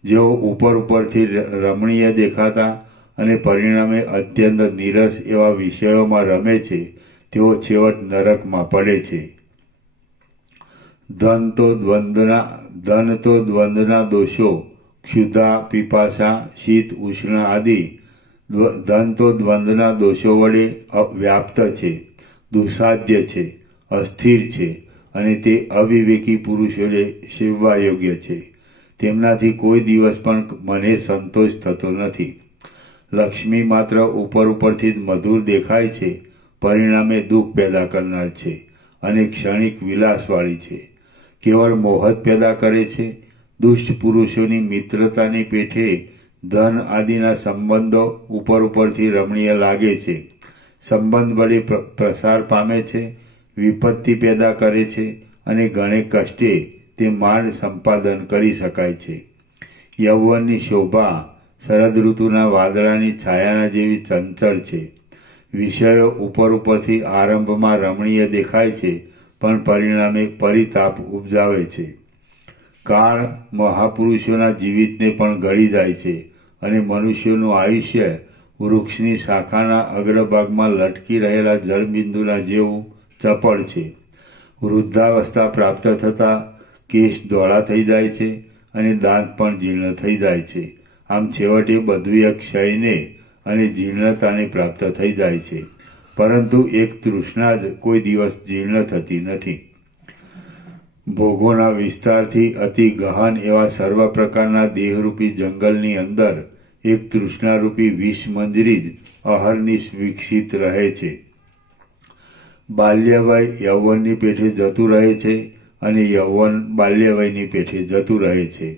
જેઓ ઉપરથી રમણીય દેખાતા અને પરિણામે અત્યંત નીરસ એવા વિષયોમાં રમે છે, તેઓ છેવટ નરકમાં પડે છે. ધન તો દ્વંદ્વના દોષો, ક્ષુધા, પીપાસા, શીત, ઉષ્ણ આદિ ધન તો દ્વંદ્વના દોષો વડે વ્યાપ્ત છે, દુસ્સાધ્ય છે, અસ્થિર છે અને તે અવિવેકી પુરુષોને સેવવા યોગ્ય છે. તેમનાથી કોઈ દિવસ પણ મને સંતોષ થતો નથી. લક્ષ્મી માત્ર ઉપરથી જ મધુર દેખાય છે, પરિણામે દુઃખ પેદા કરનાર છે અને ક્ષણિક વિલાસવાળી છે. કેવળ મોહ જ પેદા કરે છે. દુષ્ટ પુરુષોની મિત્રતાની પેઠે ધન આદિના સંબંધો ઉપરથી રમણીય લાગે છે. સંબંધ વડે પ્રસાર પામે છે, વિપત્તિ પેદા કરે છે અને ઘણે કષ્ટે તે માંડ સંપાદન કરી શકાય છે. યૌવનની શોભા શરદ ઋતુના વાદળાની છાયાના જેવી ચંચળ છે. વિષયો ઉપરથી આરંભમાં રમણીય દેખાય છે, પણ પરિણામે પરિતાપ ઉપજાવે છે. કાળ મહાપુરુષોના જીવિતને પણ ગળી જાય છે અને મનુષ્યોનું આયુષ્ય વૃક્ષની શાખાના અગ્રભાગમાં લટકી રહેલા જળબિંદુના જેવું ચપળ છે. વૃદ્ધાવસ્થા પ્રાપ્ત થતાં કેશ ધોળા થઈ જાય છે અને દાંત પણ જીર્ણ થઈ જાય છે. આમ છેવટે બધું ક્ષયને અને જીર્ણતાને પ્રાપ્ત થઈ જાય છે, પરંતુ એક તૃષ્ણા જ કોઈ દિવસ જીર્ણ થતી નથી. ભોગોના વિસ્તારથી અતિ ગહન એવા સર્વ પ્રકારના દેહરૂપી જંગલની અંદર એક તૃષ્ણારૂપી વિષમંજરી જ અહર્નિશ વિકસિત રહે છે. બાલ્યવય યૌવનની પેઠે જતું રહે છે અને યૌવન બાલ્યવયની પેઠે જતું રહે છે.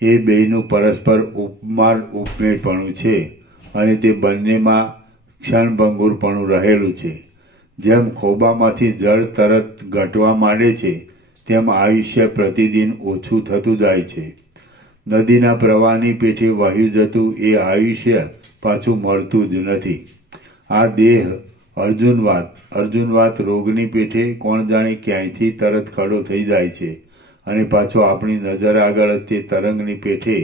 એ બેયનું પરસ્પર ઉપમાન ઉપમેયપણું છે અને તે બંનેમાં ક્ષણભંગુરપણું રહેલું છે. જેમ ખોબામાંથી જળ તરત ઘટવા માંડે છે, તેમ આયુષ્ય પ્રતિદિન ઓછું થતું જાય છે. નદીના પ્રવાહની પેઠે વહ્યું જતું એ આયુષ્ય પાછું મળતું જ નથી. આ દેહ અર્જુનવાત રોગની પેઠે કોણ જાણે ક્યાંયથી તરત ખડો થઈ જાય છે અને પાછો આપણી નજર આગળ તે તરંગની પેઠે,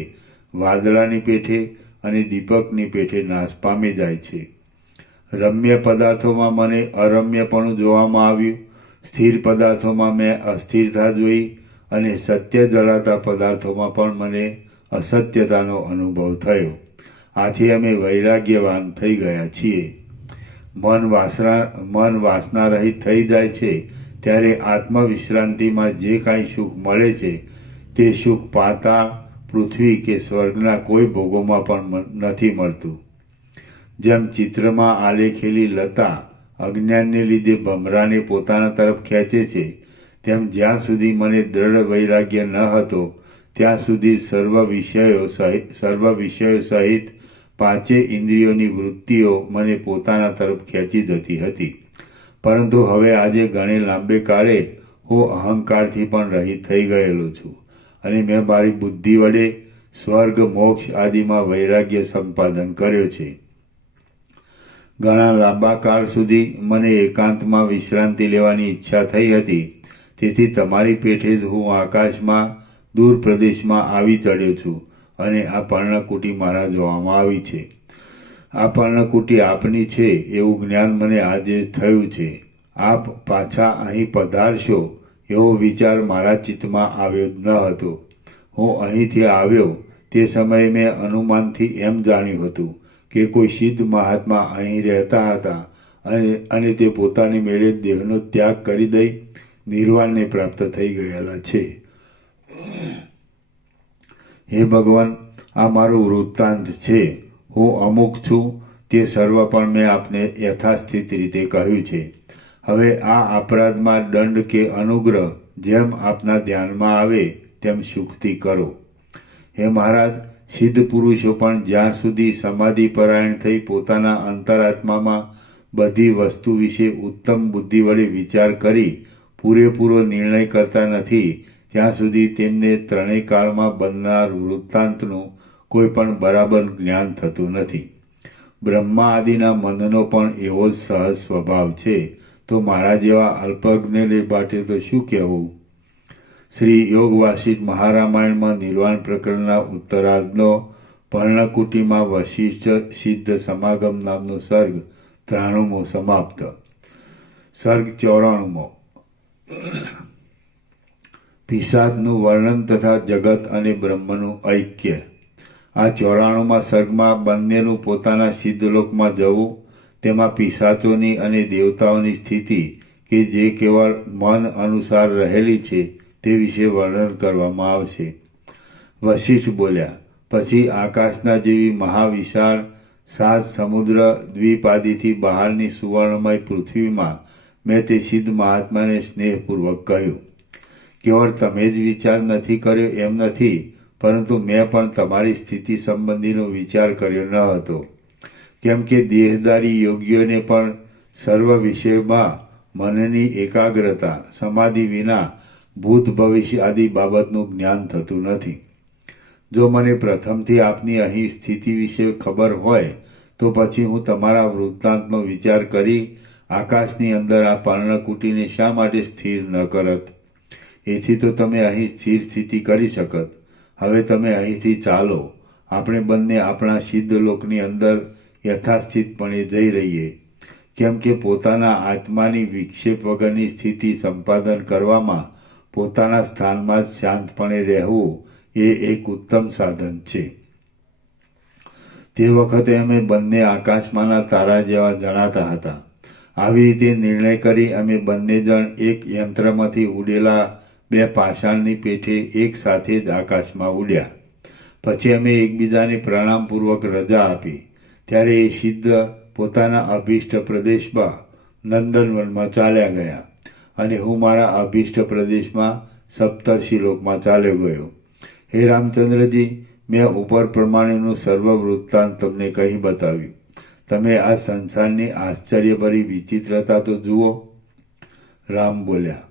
વાદળાની પેઠે અને દીપકની પેઠે નાશ પામી જાય છે. રમ્ય પદાર્થોમાં મને અરમ્યપણું જોવામાં આવ્યું, સ્થિર પદાર્થોમાં મેં અસ્થિરતા જોઈ અને સત્ય જણાતા પદાર્થોમાં પણ મને અસત્યતાનો અનુભવ થયો. આથી અમે વૈરાગ્યવાન થઈ ગયા છીએ. મન વાસના રહિત થઈ જાય છે ત્યારે આત્મવિશ્રાંતિમાં જે કાંઈ સુખ મળે છે તે સુખ પાતાળ, પૃથ્વી કે સ્વર્ગના કોઈ ભોગોમાં પણ નથી મળતું. જેમ ચિત્રમાં આલેખેલી લતા અજ્ઞાનને લીધે ભમરાને પોતાના તરફ ખેંચે છે, તેમ જ્યાં સુધી મને દ્રઢ વૈરાગ્ય ન હતો ત્યાં સુધી સર્વ વિષયો સહિત પાંચે ઇન્દ્રિયોની વૃત્તિઓ મને પોતાના તરફ ખેંચી જતી હતી. પરંતુ હવે આજે ઘણે લાંબે કાળે હું અહંકારથી પણ રહિત થઈ ગયેલો છું અને મેં મારી બુદ્ધિ વડે સ્વર્ગ મોક્ષ આદિમાં વૈરાગ્ય સંપાદન કર્યો છે. ઘણા લાંબા કાળ સુધી મને એકાંતમાં વિશ્રાંતિ લેવાની ઈચ્છા થઈ હતી. તેથી તમારી પેઠે જ હું આકાશમાં દૂર પ્રદેશમાં આવી ચડ્યો છું અને આ પર્ણકુટી મારા જોવામાં આવી છે. આ પર્ણકુટી આપની છે એવું જ્ઞાન મને આજે થયું છે. આપ પાછા અહીં પધારશો એવો વિચાર મારા ચિત્તમાં આવ્યો જ ન હતો. હું અહીંથી આવ્યો તે સમયે મેં અનુમાનથી એમ જાણ્યું હતું કે કોઈ સિદ્ધ મહાત્મા અહીં રહેતા હતા અને તે પોતાની મેળે દેહનો ત્યાગ કરી દઈ નિર્વાણને પ્રાપ્ત થઈ ગયેલા છે. હે ભગવાન, આ મારું વૃત્તાંત છે. હું અમુક છું તે સર્વ પણ મેં આપને યથાસ્થિત રીતે કહ્યું છે. હવે આ અપરાધમાં દંડ કે અનુગ્રહ જેમ આપના ધ્યાનમાં આવે તેમ સુખથી કરો. હે મહારાજ, સિદ્ધ પુરુષો પણ જ્યાં સુધી સમાધિ પરાયણ થઈ પોતાના અંતરાત્મામાં બધી વસ્તુ વિશે ઉત્તમ બુદ્ધિ વડે વિચાર કરી પૂરેપૂરો નિર્ણય કરતા નથી ત્યાં સુધી તેમને ત્રણેય કાળમાં બનનાર વૃત્તાંતનું કોઈ પણ બરાબર જ્ઞાન થતું નથી. બ્રહ્મા આદિના મનનો પણ એવો જ સહજ સ્વભાવ છે, તો મારા જેવા અલ્પજ્ઞને માટે તો શું કહેવું. શ્રી યોગ વાસિષ્ઠ મહારામાયણમાં નિર્વાણ પ્રકરણના ઉત્તરાર્ધનો પર્ણકુટીમાં વશિષ્ઠ સિદ્ધ સમાગમ નામનો સર્ગ 93મો સમાપ્ત. સર્ગ 94મો. પિશાચનું વર્ણન તથા જગત અને બ્રહ્મનું ઐક્ય. આ 94મા સર્ગમાં બંનેનું પોતાના સિદ્ધલોકમાં જવું, તેમાં પિશાચોની અને દેવતાઓની સ્થિતિ કે જે કેવળ મન અનુસાર રહેલી છે તે વિશે વર્ણન કરવામાં આવશે. વશિષ્ઠ બોલ્યા, પછી આકાશના જેવી મહાવિશાળ 7 સમુદ્ર દ્વીપ આદિથી બહારની સુવર્ણમય પૃથ્વીમાં મેં તે સિદ્ધ મહાત્માને સ્નેહપૂર્વક કહ્યું, કેવળ તમે જ વિચાર નથી કર્યો એમ નથી, પરંતુ મેં પણ તમારી સ્થિતિ સંબંધીનો વિચાર કર્યો ન હતો. કેમ કે દેહધારી યોગીઓને પણ સર્વ વિષયમાં મનની એકાગ્રતા સમાધિ વિના ભૂત ભવિષ્ય આદિ બાબતનું જ્ઞાન થતું નથી. જો મને પ્રથમથી આપની અહીં સ્થિતિ વિશે ખબર હોય તો પછી હું તમારા વૃત્તાંતનો વિચાર કરી આકાશની અંદર આ પર્ણકુટીને શા માટે સ્થિર ન કરત? એથી તો તમે અહીં સ્થિર સ્થિતિ કરી શકત. હવે તમે અહીંથી ચાલો, આપણે બંને આપણા સિદ્ધ લોકની અંદર યથાસ્થિતપણે જઈ રહીએ. કેમ કે પોતાના આત્માની વિક્ષેપ વગરની સ્થિતિ સંપાદન કરવામાં પોતાના સ્થાનમાં જ શાંતપણે રહેવું એ એક ઉત્તમ સાધન છે. તે વખતે અમે બંને આકાશમાંના તારા જેવા જણાતા હતા. આવી રીતે નિર્ણય કરી અમે બંને જણ એક યંત્રમાંથી ઉડેલા 2 પાષાણની પેઠે એક સાથે જ આકાશમાં ઉડ્યા. પછી અમે એકબીજાને પ્રણામપૂર્વક રજા આપી. ત્યારે એ સિદ્ધ પોતાના અભિષ્ટ પ્રદેશમાં નંદનવનમાં ચાલ્યા ગયા અને હું મારા અભિષ્ટ પ્રદેશમાં સપ્તર્ષિ લોકમાં ચાલ્યો ગયો. હે રામચંદ્રજી, મેં ઉપર પ્રમાણેનું સર્વ વૃત્તાંત તમને કહી બતાવ્યું. તમે આ સંસારની આશ્ચર્યભરી વિચિત્રતા તો જુઓ. રામ બોલ્યા,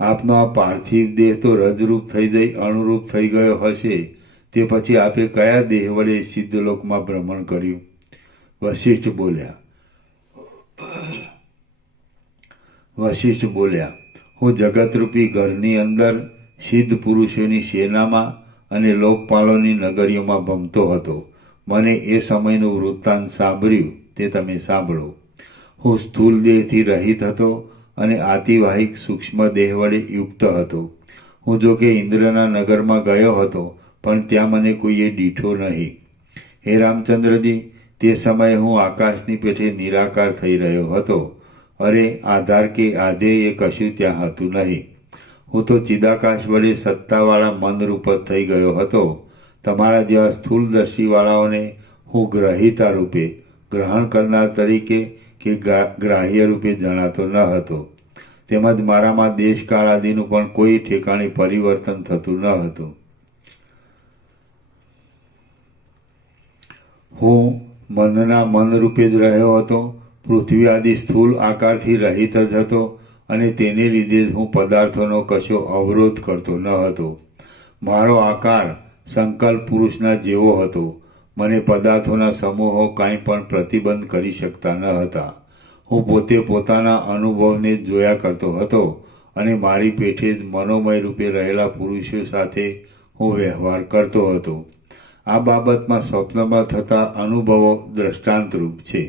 આપનો આ પાર્થિવ દેહ તો રજરૂપ થઈ જઈ અણુરૂપ થઈ ગયો હશે, તે પછી આપે કયા દેહ વડે સિદ્ધલોકમાં ભ્રમણ કર્યું? વશિષ્ઠ બોલ્યા, હું જગતરૂપી ઘરની અંદર સિદ્ધ પુરુષોની સેનામાં અને લોકપાલોની નગરીઓમાં ભમતો હતો. મને એ સમયનું વૃત્તાંત સાંભળ્યું તે તમે સાંભળો. હું સ્થૂલ દેહથી રહિત હતો અને આતિવાહિક સૂક્ષ્મ દેહ વડે યુક્ત હતો. હું જો કે ઇન્દ્રના નગરમાં ગયો હતો, પણ ત્યાં મને કોઈએ દીઠો નહીં. હે રામચંદ્રજી, તે સમયે હું આકાશની પેઠે નિરાકાર થઈ રહ્યો હતો. અરે, આધાર કે આધેય એ કશું ત્યાં હતું નહીં. હું તો ચિદાકાશ વડે સત્તાવાળા મનરૂપ જ થઈ ગયો હતો. તમારા જેવા સ્થૂળદર્શીવાળાઓને હું ગ્રહિતા રૂપે, ગ્રહણ કરનાર તરીકે કે ગ્રાહ્ય રૂપે જણાતો ન હતો. તેમજ મારામાં દેશકાળ આદિનું પણ કોઈ ઠેકાણે પરિવર્તન થતું ન હતું. હું મનના મનરૂપે જ રહ્યો હતો. પૃથ્વી આદિ સ્થૂળ આકારથી રહિત જ હતો અને તેને લીધે જ હું પદાર્થોનો કશો અવરોધ કરતો ન હતો. મારો આકાર સંકલ્પ પુરુષના જેવો હતો. મને પદાર્થોના સમૂહો કાંઈ પણ પ્રતિબંધ કરી શકતા ન હતા. હું પોતે પોતાના અનુભવને જોયા કરતો હતો અને મારી પેઠે જ મનોમય રૂપે રહેલા પુરુષો સાથે હું વ્યવહાર કરતો હતો. આ બાબતમાં સ્વપ્નમાં થતા અનુભવો દ્રષ્ટાંતરૂપ છે.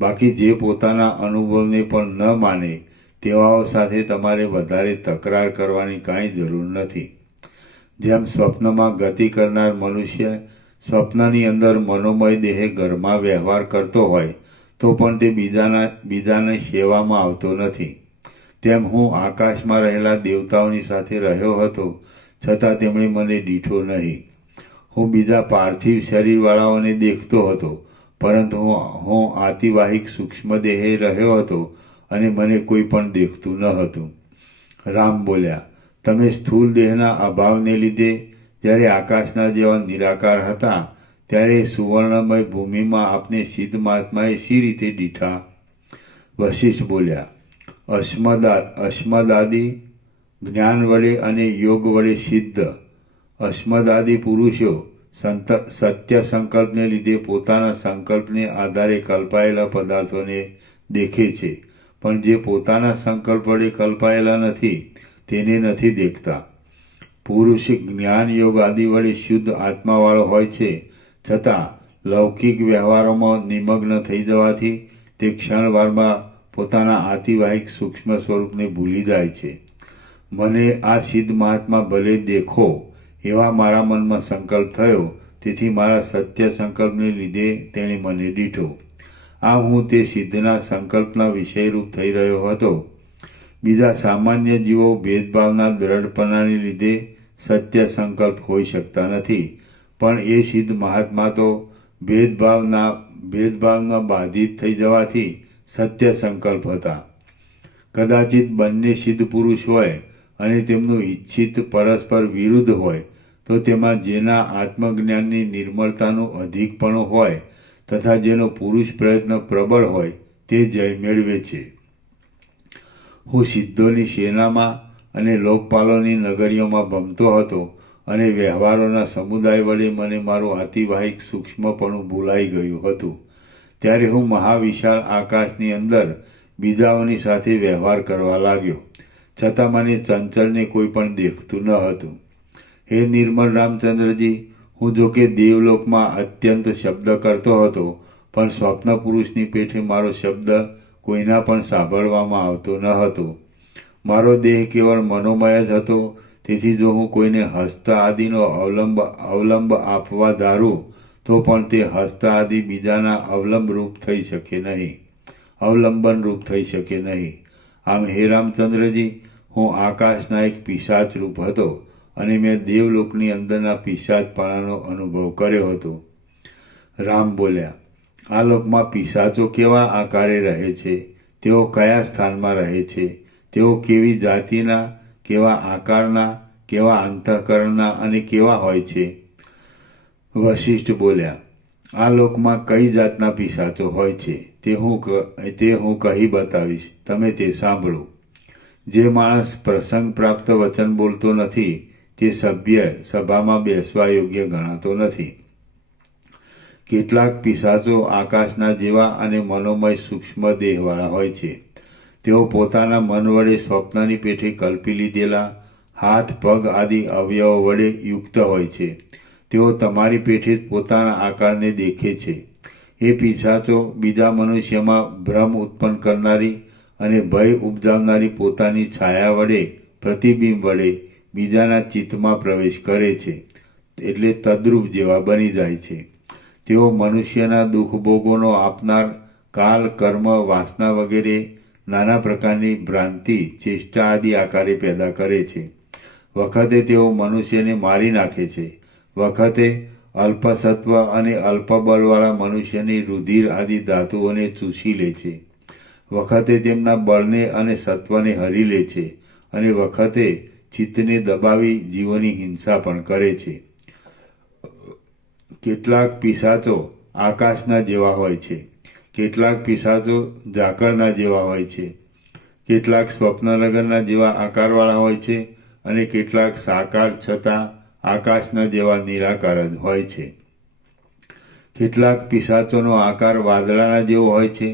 બાકી જે પોતાના અનુભવને પણ ન માને તેવાઓ સાથે તમારે વધારે તકરાર કરવાની કાંઈ જરૂર નથી. જેમ સ્વપ્નમાં ગતિ કરનાર મનુષ્ય સ્વપ્નની અંદર મનોમય દેહે ઘરમાં વ્યવહાર કરતો હોય તો પણ તે બીજાની સેવામાં આવતો નથી. તેમ હું આકાશમાં રહેલા દેવતાઓની સાથે રહ્યો હતો, છતાં તેમણે મને દીઠો નહીં. હું બીજા પાર્થિવ શરીરવાળાઓને દેખતો હતો, પરંતુ હું આતિવાહિક સૂક્ષ્મ દેહે રહ્યો હતો અને મને કોઈ પણ દેખતું ન હતું. રામ બોલ્યા, તમે સ્થૂળ દેહના અભાવને લીધે જ્યારે આકાશના જેવા નિરાકાર હતા ત્યારે સુવર્ણમય ભૂમિમાં આપને સિદ્ધ મહાત્માએ શી રીતે દીઠા? વશિષ્ઠ બોલ્યા, અસ્મદાદી જ્ઞાન વડે અને યોગ વડે સિદ્ધ અસ્મદાદી પુરુષો સત્ય સંકલ્પને લીધે પોતાના સંકલ્પને આધારે કલ્પાયેલા પદાર્થોને દેખે છે, પણ જે પોતાના સંકલ્પ વડે કલ્પાયેલા નથી તેને નથી દેખતા. પુરુષ જ્ઞાન યોગ આદિ વડે શુદ્ધ આત્માવાળો હોય છે, છતાં લૌકિક વ્યવહારોમાં નિમગ્ન થઈ જવાથી તે ક્ષણવારમાં પોતાના આતિવાહિક સૂક્ષ્મ સ્વરૂપને ભૂલી જાય છે. મને આ સિદ્ધ મહાત્મા ભલે દેખો એવા મારા મનમાં સંકલ્પ થયો, તેથી મારા સત્ય સંકલ્પને લીધે તેણે મને દીઠો. આમ હું તે સિદ્ધના સંકલ્પના વિષયરૂપ થઈ રહ્યો હતો. બીજા સામાન્ય જીવો ભેદભાવના દ્રઢપણાને લીધે સત્ય સંકલ્પ હોઈ શકતા નથી, પણ એ સિદ્ધ મહાત્મા તો ભેદભાવના બાધિત થઈ જવાથી સત્ય સંકલ્પ હતા. કદાચિત બંને સિદ્ધ પુરુષ હોય અને તેમનું ઈચ્છિત પરસ્પર વિરુદ્ધ હોય તો તેમાં જેના આત્મજ્ઞાનની નિર્મળતાનું અધિકપણું હોય તથા જેનો પુરુષ પ્રયત્ન પ્રબળ હોય તે જય મેળવે છે. હું સિદ્ધોની સેનામાં અને લોકપાલોની નગરીઓમાં ભમતો હતો અને વ્યવહારોના સમુદાય વડે મને મારું આતિવાહિક સૂક્ષ્મપણું ભૂલાઈ ગયું હતું. ત્યારે હું મહાવિશાળ આકાશની અંદર બીજાઓની સાથે વ્યવહાર કરવા લાગ્યો, છતાં મને ચંચળને કોઈ પણ દેખતું ન હતું. હે નિર્મળ રામચંદ્રજી, હું જોકે દેવલોકમાં અત્યંત શબ્દ કરતો હતો, પણ સ્વપ્ન પુરુષની પેઠે મારો શબ્દ કોઈના પણ સાંભળવામાં આવતો ન હતો. મારો દેહ કેવળ મનોમય જ હતો, તેથી જો હું કોઈને હસ્ત આદિનો અવલંબ આપવા ધારું તો પણ તે હસ્ત આદિ બીજાના અવલંબન રૂપ થઈ શકે નહીં. આમ હે રામચંદ્રજી, હું આકાશના એક પિશાચ રૂપ હતો અને મેં દેવલોકની અંદરના પિશાચપણાનો અનુભવ કર્યો હતો. રામ બોલ્યા, આ લોકમાં પિશાચો કેવા આકારે રહે છે? તેઓ કયા સ્થાનમાં રહે છે? તેઓ કેવી જાતિના, કેવા આકારના, કેવા અંતઃકરણના અને કેવા હોય છે? વશિષ્ઠ બોલ્યા, આ લોકમાં કઈ જાતના પિશાચો હોય છે તે હું કહી બતાવીશ, તમે તે સાંભળો. જે માણસ પ્રસંગ પ્રાપ્ત વચન બોલતો નથી તે સભ્ય સભામાં બેસવા યોગ્ય ગણાતો નથી. કેટલાક પિશાચો આકાશના જેવા અને મનોમય સૂક્ષ્મ દેહવાળા હોય છે. તેઓ પોતાના મન વડે સ્વપ્નની પેઠે કલ્પી લીધેલા હાથ પગ આદિ અવયવો વડે યુક્ત હોય છે. તેઓ તમારી પેઠે જ પોતાના આકારને દેખે છે. એ પિશાચો બીજા મનુષ્યમાં ભ્રમ ઉત્પન્ન કરનારી અને ભય ઉપજાવનારી પોતાની છાયા વડે, પ્રતિબિંબ વડે બીજાના ચિત્તમાં પ્રવેશ કરે છે, એટલે તદ્રુપ જેવા બની જાય છે. તેઓ મનુષ્યના દુઃખ ભોગોનો આપનાર કાલ, કર્મ, વાસના વગેરે નાના પ્રકારની ભ્રાંતિ, ચેષ્ટા આદિ આકારે પેદા કરે છે. વખતે તેઓ મનુષ્યને મારી નાખે છે. વખતે અલ્પસત્વ અને અલ્પબળવાળા મનુષ્યની રુધિર આદિ ધાતુઓને ચૂસી લે છે. વખતે તેમના બળને અને સત્વને હરી લે છે અને વખતે ચિત્તને દબાવી જીવોની હિંસા પણ કરે છે. કેટલાક પિશાચો આકાશના જેવા હોય છે, કેટલાક પિશાચો ઝાકળના જેવા હોય છે, કેટલાક સ્વપ્નનગરના જેવા આકારવાળા હોય છે અને કેટલાક સાકાર છતાં આકાશના જેવા નિરાકાર જ હોય છે. કેટલાક પિશાચોનો આકાર વાદળાના જેવો હોય છે,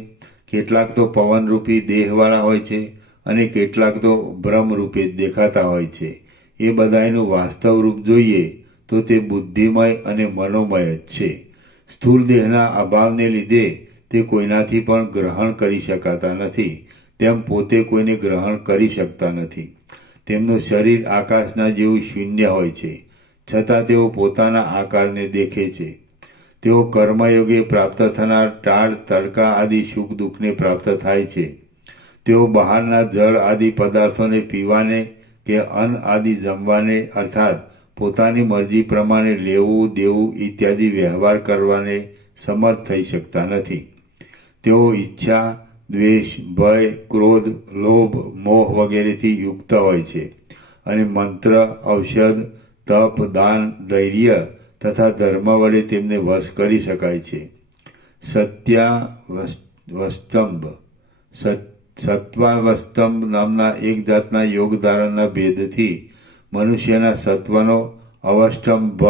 કેટલાક તો પવનરૂપી દેહવાળા હોય છે અને કેટલાક તો ભ્રમરૂપે જ દેખાતા હોય છે. એ બધાયનું વાસ્તવ રૂપ જોઈએ તો તે બુદ્ધિમય અને મનોમય જ છે. સ્થૂળ દેહના અભાવને લીધે તે કોઈનાથી પણ ગ્રહણ કરી શકાતા નથી, તેમ પોતે કોઈને ગ્રહણ કરી શકતા નથી. તેમનું શરીર આકાશના જેવું શૂન્ય હોય છે, છતાં તેઓ પોતાના આકારને દેખે છે. તેઓ કર્મયોગે પ્રાપ્ત થનાર ટાળ, તડકા આદિ સુખ દુઃખને પ્રાપ્ત થાય છે. તેઓ બહારના જળ આદિ પદાર્થોને પીવાને કે અન્ન આદિ જમવાને અર્થાત પોતાની મરજી પ્રમાણે લેવું દેવું ઇત્યાદિ વ્યવહાર કરવાને સમર્થ થઈ શકતા નથી. તેઓ ઈચ્છા, દ્વેષ, ભય, ક્રોધ, લોભ, મોહ વગેરેથી યુક્ત હોય છે અને મંત્ર, ઔષધ, તપ, દાન, ધૈર્ય તથા ધર્મ વડે તેમને વશ કરી શકાય છે. સત્વાવસ્તંભ નામના એક જાતના યોગ ધારણના ભેદથી મનુષ્યના સત્વનો અવષ્ટભ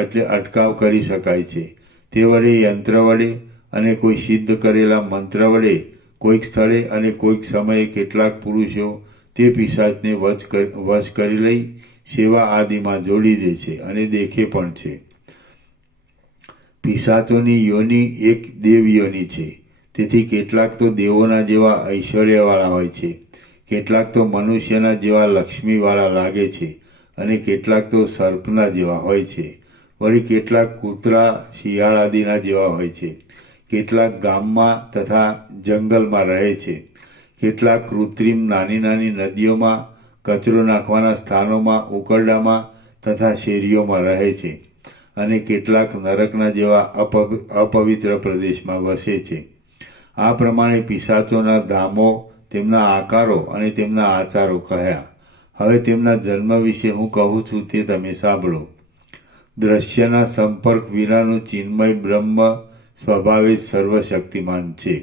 એટલે અટકાવ કરી શકાય છે. તે વડે યંત્ર વડે અને કોઈ સિદ્ધ કરેલા મંત્ર વડે કોઈક સ્થળે અને કોઈક સમયે કેટલાક પુરુષો તે પિશાચને વશ કરી લઈ સેવા આદિમાં જોડી દે છે અને દેખે પણ છે. પિશાચોની યોનિ એક દેવ યોનિ છે. તેથી કેટલાક તો દેવોના જેવા ઐશ્વર્યવાળા હોય છે, કેટલાક તો મનુષ્યના જેવા લક્ષ્મીવાળા લાગે છે અને કેટલાક તો સર્પના જેવા હોય છે. વળી કેટલાક કૂતરા, શિયાળ આદિના જેવા હોય છે. કેટલાક ગામમાં તથા જંગલમાં રહે છે. કેટલાક કૃત્રિમ નાની નાની નદીઓમાં, કચરો નાખવાના સ્થાનોમાં, ઉકરડામાં તથા શેરીઓમાં રહે છે અને કેટલાક નરકના જેવા અપવિત્ર પ્રદેશમાં વસે છે. આ પ્રમાણે પિશાચોના ધામો, તેમના આકારો અને તેમના આચારો કહ્યા. હવે તેમના જન્મ વિશે હું કહું છું તે તમે સાંભળો. દ્રશ્યના સંપર્ક વિનાનું ચિન્મય બ્રહ્મ સ્વભાવે જ સર્વશક્તિમાન છે.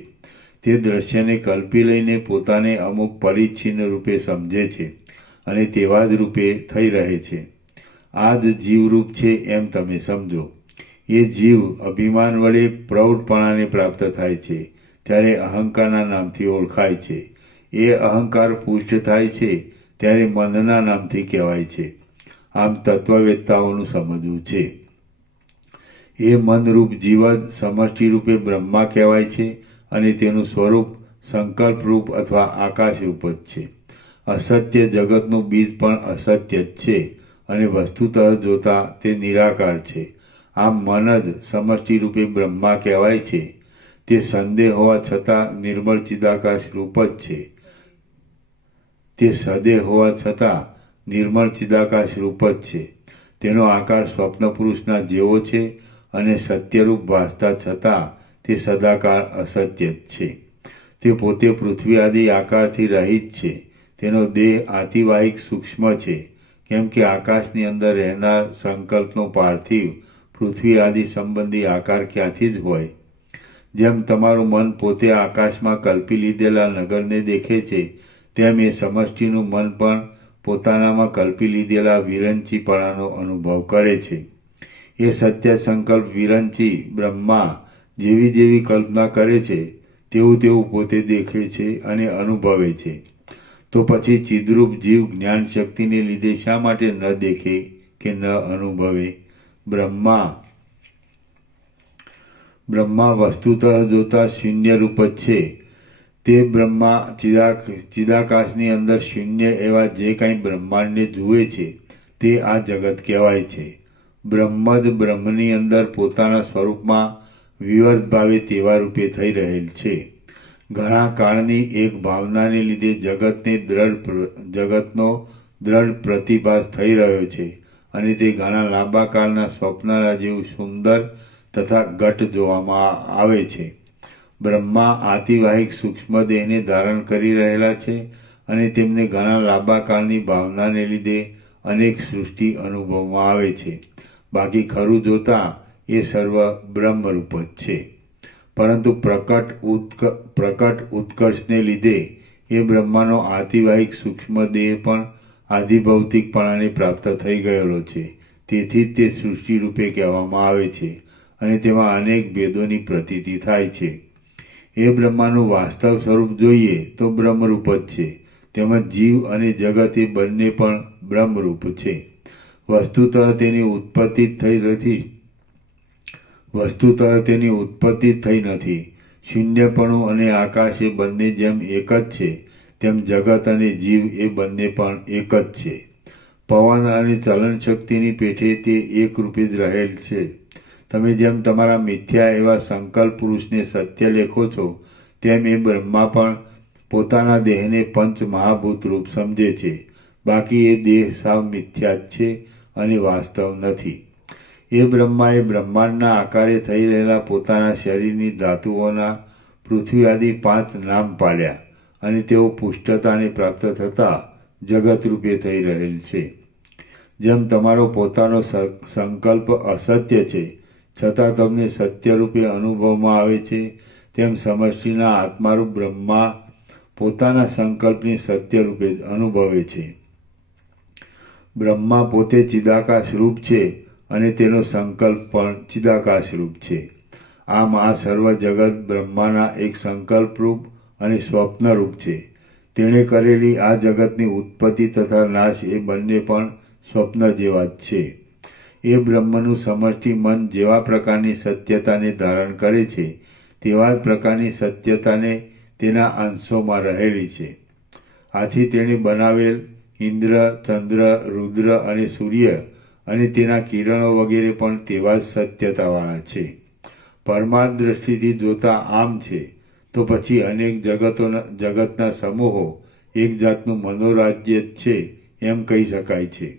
તે દ્રશ્યને કલ્પી લઈને પોતાને અમુક પરિચ્છિન્ન રૂપે સમજે છે અને તેવા જ રૂપે થઈ રહે છે. આ જ જીવરૂપ છે એમ તમે સમજો. એ જીવ અભિમાન વડે પ્રૌઢપણાને પ્રાપ્ત થાય છે ત્યારે અહંકારના નામથી ઓળખાય છે. એ અહંકાર પુષ્ટ થાય છે ત્યારે મનના નામથી કહેવાય છે. આમ તત્વવેત્તાઓનું સમજવું છે. એ મનરૂપ જીવ જ સમષ્ટિ રૂપે બ્રહ્મા કહેવાય છે અને તેનું સ્વરૂપ સંકલ્પરૂપ અથવા આકાશરૂપ જ છે. અસત્ય જગતનું બીજ પણ અસત્ય જ છે અને વસ્તુતઃ જોતા તે નિરાકાર છે. આમ મન જ સમષ્ટિ રૂપે બ્રહ્મા કહેવાય છે. તે સંદેહ હોવા છતાં નિર્મળ ચિદાકાશ રૂપ જ છે. તે સદેહ હોવા છતાં નિર્મળ ચિદાકાશ રૂપ જ છે. તેનો આકાર સ્વપ્ન પુરુષના જેવો છે અને સત્યરૂપ ભાસતા છતાં તે સદાકાળ અસત્ય જ છે. તે પોતે પૃથ્વી આદિ આકારથી રહિત છે. તેનો દેહ આતિવાહિક સૂક્ષ્મ છે, કેમ કે આકાશની અંદર રહેનાર સંકલ્પનો પાર્થિવ પૃથ્વી આદિ સંબંધી આકાર ક્યાંથી જ હોય. જેમ તમારું મન પોતે આકાશમાં કલ્પી લીધેલા નગરને દેખે છે, તેમ એ સમષ્ટિનું મન પણ પોતાનામાં કલ્પી લીધેલા વિરંચીપણાનો અનુભવ કરે છે. એ સત્ય સંકલ્પ વિરંચી બ્રહ્મા જેવી જેવી કલ્પના કરે છે તેવું તેવું પોતે દેખે છે અને અનુભવે છે. તો પછી ચિદ્રૂપ જીવ જ્ઞાન શક્તિને લીધે શા માટે ન દેખે કે ન અનુભવે? બ્રહ્મા વસ્તુતઃ જોતા શૂન્ય રૂપ જ છે. તે બ્રહ્મા ચિદાકાશની અંદર શૂન્ય એવા જે કાંઈ બ્રહ્માંડને જુએ છે તે આ જગત કહેવાય છે. બ્રહ્મ જ બ્રહ્મની અંદર પોતાના સ્વરૂપમાં વિવર્ત ભાવે તેવા રૂપે થઈ રહેલ છે. ઘણા કાળની એક ભાવનાને લીધે જગતનો દ્રઢ પ્રતિભાસ થઈ રહ્યો છે અને તે ઘણા લાંબા કાળના સ્વપ્નના જેવું સુંદર તથા ઘટ જોવામાં આવે છે. બ્રહ્મા આતિવાહિક સૂક્ષ્મ દેહને ધારણ કરી રહેલા છે અને તેમને ઘણા લાંબા કાળની ભાવનાને લીધે અનેક સૃષ્ટિ અનુભવમાં આવે છે. બાકી ખરું જોતા એ સર્વ બ્રહ્મરૂપ જ છે. પરંતુ પ્રકટ ઉત્કર્ષને લીધે એ બ્રહ્માનો આતિવાહિક સૂક્ષ્મ દેહ પણ આધિભૌતિકપણાને પ્રાપ્ત થઈ ગયેલો છે. તેથી જ તે સૃષ્ટિ રૂપે કહેવામાં આવે છે અને તેમાં અનેક ભેદોની પ્રતીતિ થાય છે. એ બ્રહ્માનું વાસ્તવ સ્વરૂપ જોઈએ તો બ્રહ્મરૂપ જ છે. તેમજ જીવ અને જગત એ બંને પણ બ્રહ્મરૂપ છે. વસ્તુતઃ તેની ઉત્પત્તિ થઈ નથી. શૂન્યપણું અને આકાશ એ બંને જેમ એક જ છે, તેમ જગત અને જીવ એ બંને પણ એક જ છે. પવન અને ચલન શક્તિની પેઠે તે એક રૂપે જ રહેલ છે. તમે જેમ તમારા મિથ્યા એવા સંકલ્પ પુરુષને સત્ય લેખો છો, તેમ એ બ્રહ્મા પણ પોતાના દેહને પંચ મહાભૂત રૂપ સમજે છે. બાકી એ દેહ સાવ મિથ્યા જ છે અને વાસ્તવ નથી. એ બ્રહ્માએ બ્રહ્માંડના આકારે થઈ રહેલા પોતાના શરીરની ધાતુઓના પૃથ્વી આદિ 5 નામ પાડ્યા અને તેઓ પુષ્ટતાને પ્રાપ્ત થતાં જગત રૂપે થઈ રહેલ છે. જેમ તમારો પોતાનો સંકલ્પ અસત્ય છે, છતાં તમને સત્ય રૂપે અનુભવમાં આવે છે, તેમ સમષ્ટિના આત્મારૂપ બ્રહ્મા પોતાના સંકલ્પને સત્ય રૂપે અનુભવે છે. બ્રહ્મા પોતે ચિદાકાશ રૂપ છે અને તેનો સંકલ્પ પણ ચિદાકાશ રૂપ છે. આમ આ સર્વ જગત બ્રહ્માના એક સંકલ્પ રૂપ અને સ્વપ્ન રૂપ છે. તેણે કરેલી આ જગતની ઉત્પત્તિ તથા નાશ એ બંને પણ સ્વપ્ન જેવા જ છે. એ બ્રહ્મનું સમષ્ટિ મન જેવા પ્રકારની સત્યતાને ધારણ કરે છે, તેવા જ પ્રકારની સત્યતાને તેના અંશોમાં રહેલી છે. આથી તેણે બનાવેલ ઇન્દ્ર, ચંદ્ર, રુદ્ર અને સૂર્ય અને તેના કિરણો વગેરે પણ તેવા જ સત્યતાવાળા છે. પરમાર્થ દ્રષ્ટિથી જોતા આમ છે, તો પછી અનેક જગતના સમૂહો એક જાતનું મનોરાજ્ય જ છે એમ કહી શકાય છે.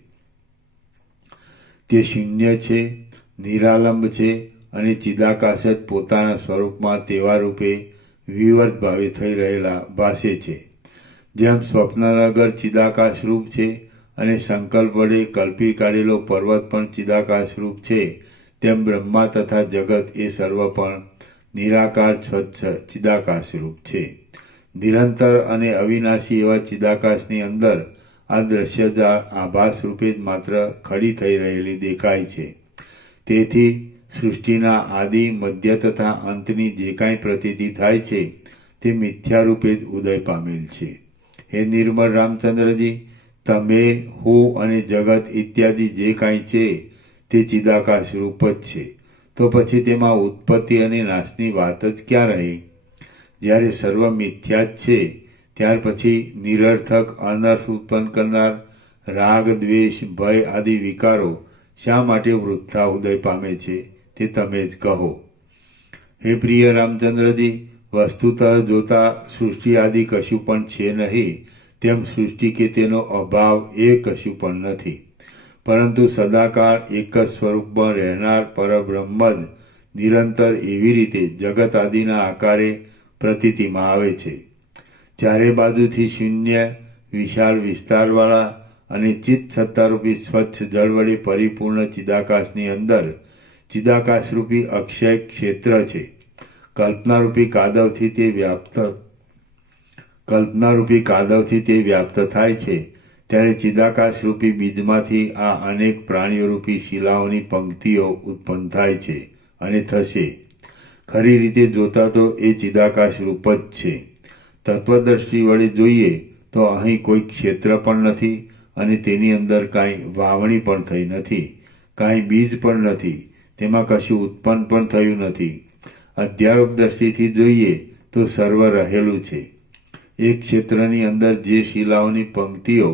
તે શૂન્ય છે, નિરાલંબ છે અને ચિદાકાશ જ પોતાના સ્વરૂપમાં તેવા રૂપે વિવર્ત ભાવે થઈ રહેલા ભાસે છે. જેમ સ્વપ્નનગર ચિદાકાશ રૂપ છે અને સંકલ્પ વડે કલ્પી કાઢેલો પર્વત પણ ચિદાકાશ રૂપ છે, તેમ બ્રહ્મા તથા જગત એ સર્વ પણ નિરાકાર સ્વચ્છ ચિદાકાશ રૂપ છે. નિરંતર અને અવિનાશી એવા ચિદાકાશની અંદર આ દ્રશ્યજાળ આભાસ રૂપે જ માત્ર ખડી થઈ રહેલી દેખાય છે. તેથી સૃષ્ટિના આદિ, મધ્ય તથા અંતની જે કાંઈ પ્રતીતિ થાય છે તે મિથ્યા રૂપે જ ઉદય પામેલ છે. હે નિર્મળ રામચંદ્રજી, તમે, હું અને જગત ઇત્યાદિ જે કાંઈ છે તે ચિદાકાશ રૂપ જ છે. તો પછી તેમાં ઉત્પત્તિ અને નાશની વાત જ ક્યાં રહી? જ્યારે સર્વ મિથ્યા જ છે, ત્યાર પછી નિરર્થક અનર્થ ઉત્પન્ન કરનાર રાગ, દ્વેષ, ભય આદિ વિકારો શા માટે વૃથા ઉદય પામે છે તે તમે જ કહો. હે પ્રિય રામચંદ્રજી, વસ્તુતઃ જોતા સૃષ્ટિ આદિ કશું પણ છે નહીં, તેમ સૃષ્ટિ કે તેનો અભાવ એ કશું પણ નથી. પરંતુ સદાકાળ એક જ સ્વરૂપમાં રહેનાર પરબ્રહ્મ જ નિરંતર એવી રીતે જગત આદિના આકારે પ્રતીતિમાં આવે છે. ચારે બાજુથી શૂન્ય, વિશાળ વિસ્તારવાળા અને ચિત્ત સત્તારૂપી સ્વચ્છ જળ વડે પરિપૂર્ણ ચિદાકાશની અંદર ચિદાકાશરૂપી અક્ષય ક્ષેત્ર છે. કલ્પનારૂપી કાદવથી તે વ્યાપ્ત થાય છે. ત્યારે ચિદાકાશરૂપી બીજમાંથી આ અનેક પ્રાણીઓરૂપી શિલાઓની પંક્તિઓ ઉત્પન્ન થાય છે અને થશે. ખરી રીતે જોતા તો એ ચિદાકાશ રૂપ જ છે. તત્વદ્રષ્ટિ વડે જોઈએ તો અહીં કોઈ ક્ષેત્ર પણ નથી અને તેની અંદર કાંઈ વાવણી પણ થઈ નથી, કાંઈ બીજ પણ નથી, તેમાં કશું ઉત્પન્ન પણ થયું નથી. અધ્યારોપ દ્રષ્ટિથી જોઈએ તો સર્વ રહેલું છે. એક ક્ષેત્રની અંદર જે શિલાઓની પંક્તિઓ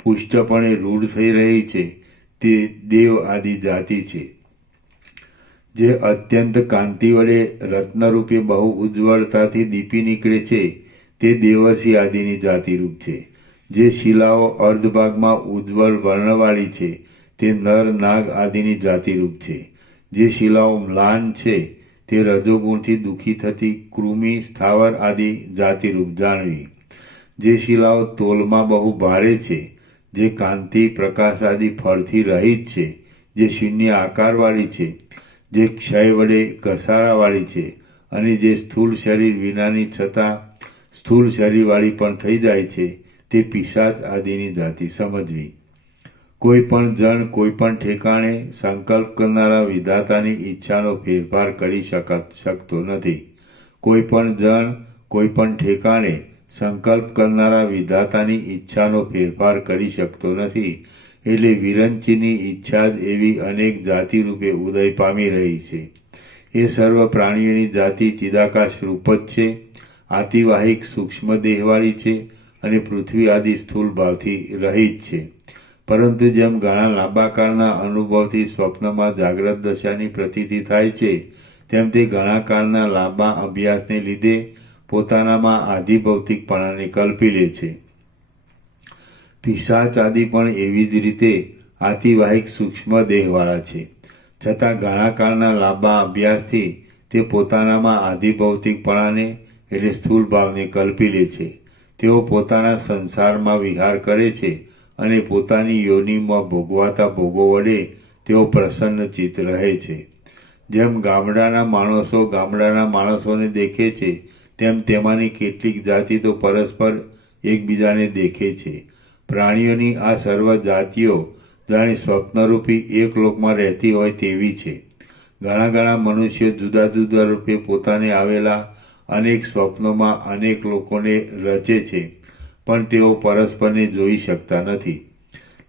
પુષ્ટપણે રૂઢ થઈ રહી છે તે દેવ આદિ જાતિ છે. જે અત્યંત કાંતિ વડે રત્નરૂપે બહુ ઉજ્જવળતાથી દીપી નીકળે છે તે દેવર્ષિ આદિની જાતિરૂપ છે. જે શિલાઓ અર્ધભાગમાં ઉજ્જવળ વર્ણવાળી છે તે નર, નાગ આદિની જાતિરૂપ છે. જે શિલાઓ મ્લાન છે તે રજોગુણથી દુઃખી થતી કૃમિ, સ્થાવર આદિ જાતિરૂપ જાણવી. જે શિલાઓ તોલમાં બહુ ભારે છે, જે કાંતિ, પ્રકાશ આદિ ફળથી રહિત છે, જે શૂન્ય આકારવાળી છે, જે ક્ષય વડે ઘસારાવાળી છે અને જે સ્થૂળ શરીર વિનાની છતાં સ્થૂળ શરીરવાળી પણ થઈ જાય છે, તે પિશાચ આદિની જાતિ સમજવી. કોઈ પણ જણ કોઈ પણ ઠેકાણે સંકલ્પ કરનારા વિધાતાની ઈચ્છાનો ફેરફાર કરી શકતો નથી. કોઈ પણ જણ કોઈ પણ ઠેકાણે સંકલ્પ કરનારા વિધાતાની ઈચ્છાનો ફેરફાર કરી શકતો નથી. એટલે વિરંચીની ઈચ્છા જ એવી અનેક જાતિ રૂપે ઉદય પામી રહી છે. એ સર્વ પ્રાણીઓની જાતિ ચિદાકાશ રૂપ જ છે, આતિવાહિક સૂક્ષ્મ દેહવાળી છે અને પૃથ્વી આદિ સ્થૂળ ભાવથી રહિત છે. પરંતુ જેમ ઘણા લાંબા કાળના અનુભવથી સ્વપ્નમાં જાગ્રત દશાની પ્રતીતિ થાય છે, તેમ તે ઘણા કાળના લાંબા અભ્યાસને લીધે પોતાનામાં આધિભૌતિકપણાને કલ્પી લે છે. પિશાચ આદિ પણ એવી જ રીતે આતિવાહિક સૂક્ષ્મ દેહવાળા છે, છતાં ઘણા કાળના લાંબા અભ્યાસથી તે પોતાનામાં આધિભૌતિકપણાને એટલે સ્થૂળ ભાવને કલ્પી લે છે. તેઓ પોતાના સંસારમાં વિહાર કરે છે અને પોતાની યોનિમાં ભોગવાતા ભોગો વડે તેઓ પ્રસન્ન ચિત્ત રહે છે. જેમ ગામડાના માણસો ગામડાના માણસોને દેખે છે, તેમ તેમાંની કેટલીક જાતિ તો પરસ્પર એકબીજાને દેખે છે. પ્રાણીઓની આ સર્વ જાતિઓ જાણે સ્વપ્નરૂપી એક લોકમાં રહેતી હોય તેવી છે. ઘણા મનુષ્યો જુદા જુદા રૂપે પોતાને આવેલા અનેક સ્વપ્નોમાં અનેક લોકોને રચે છે, પણ તેઓ પરસ્પરને જોઈ શકતા નથી.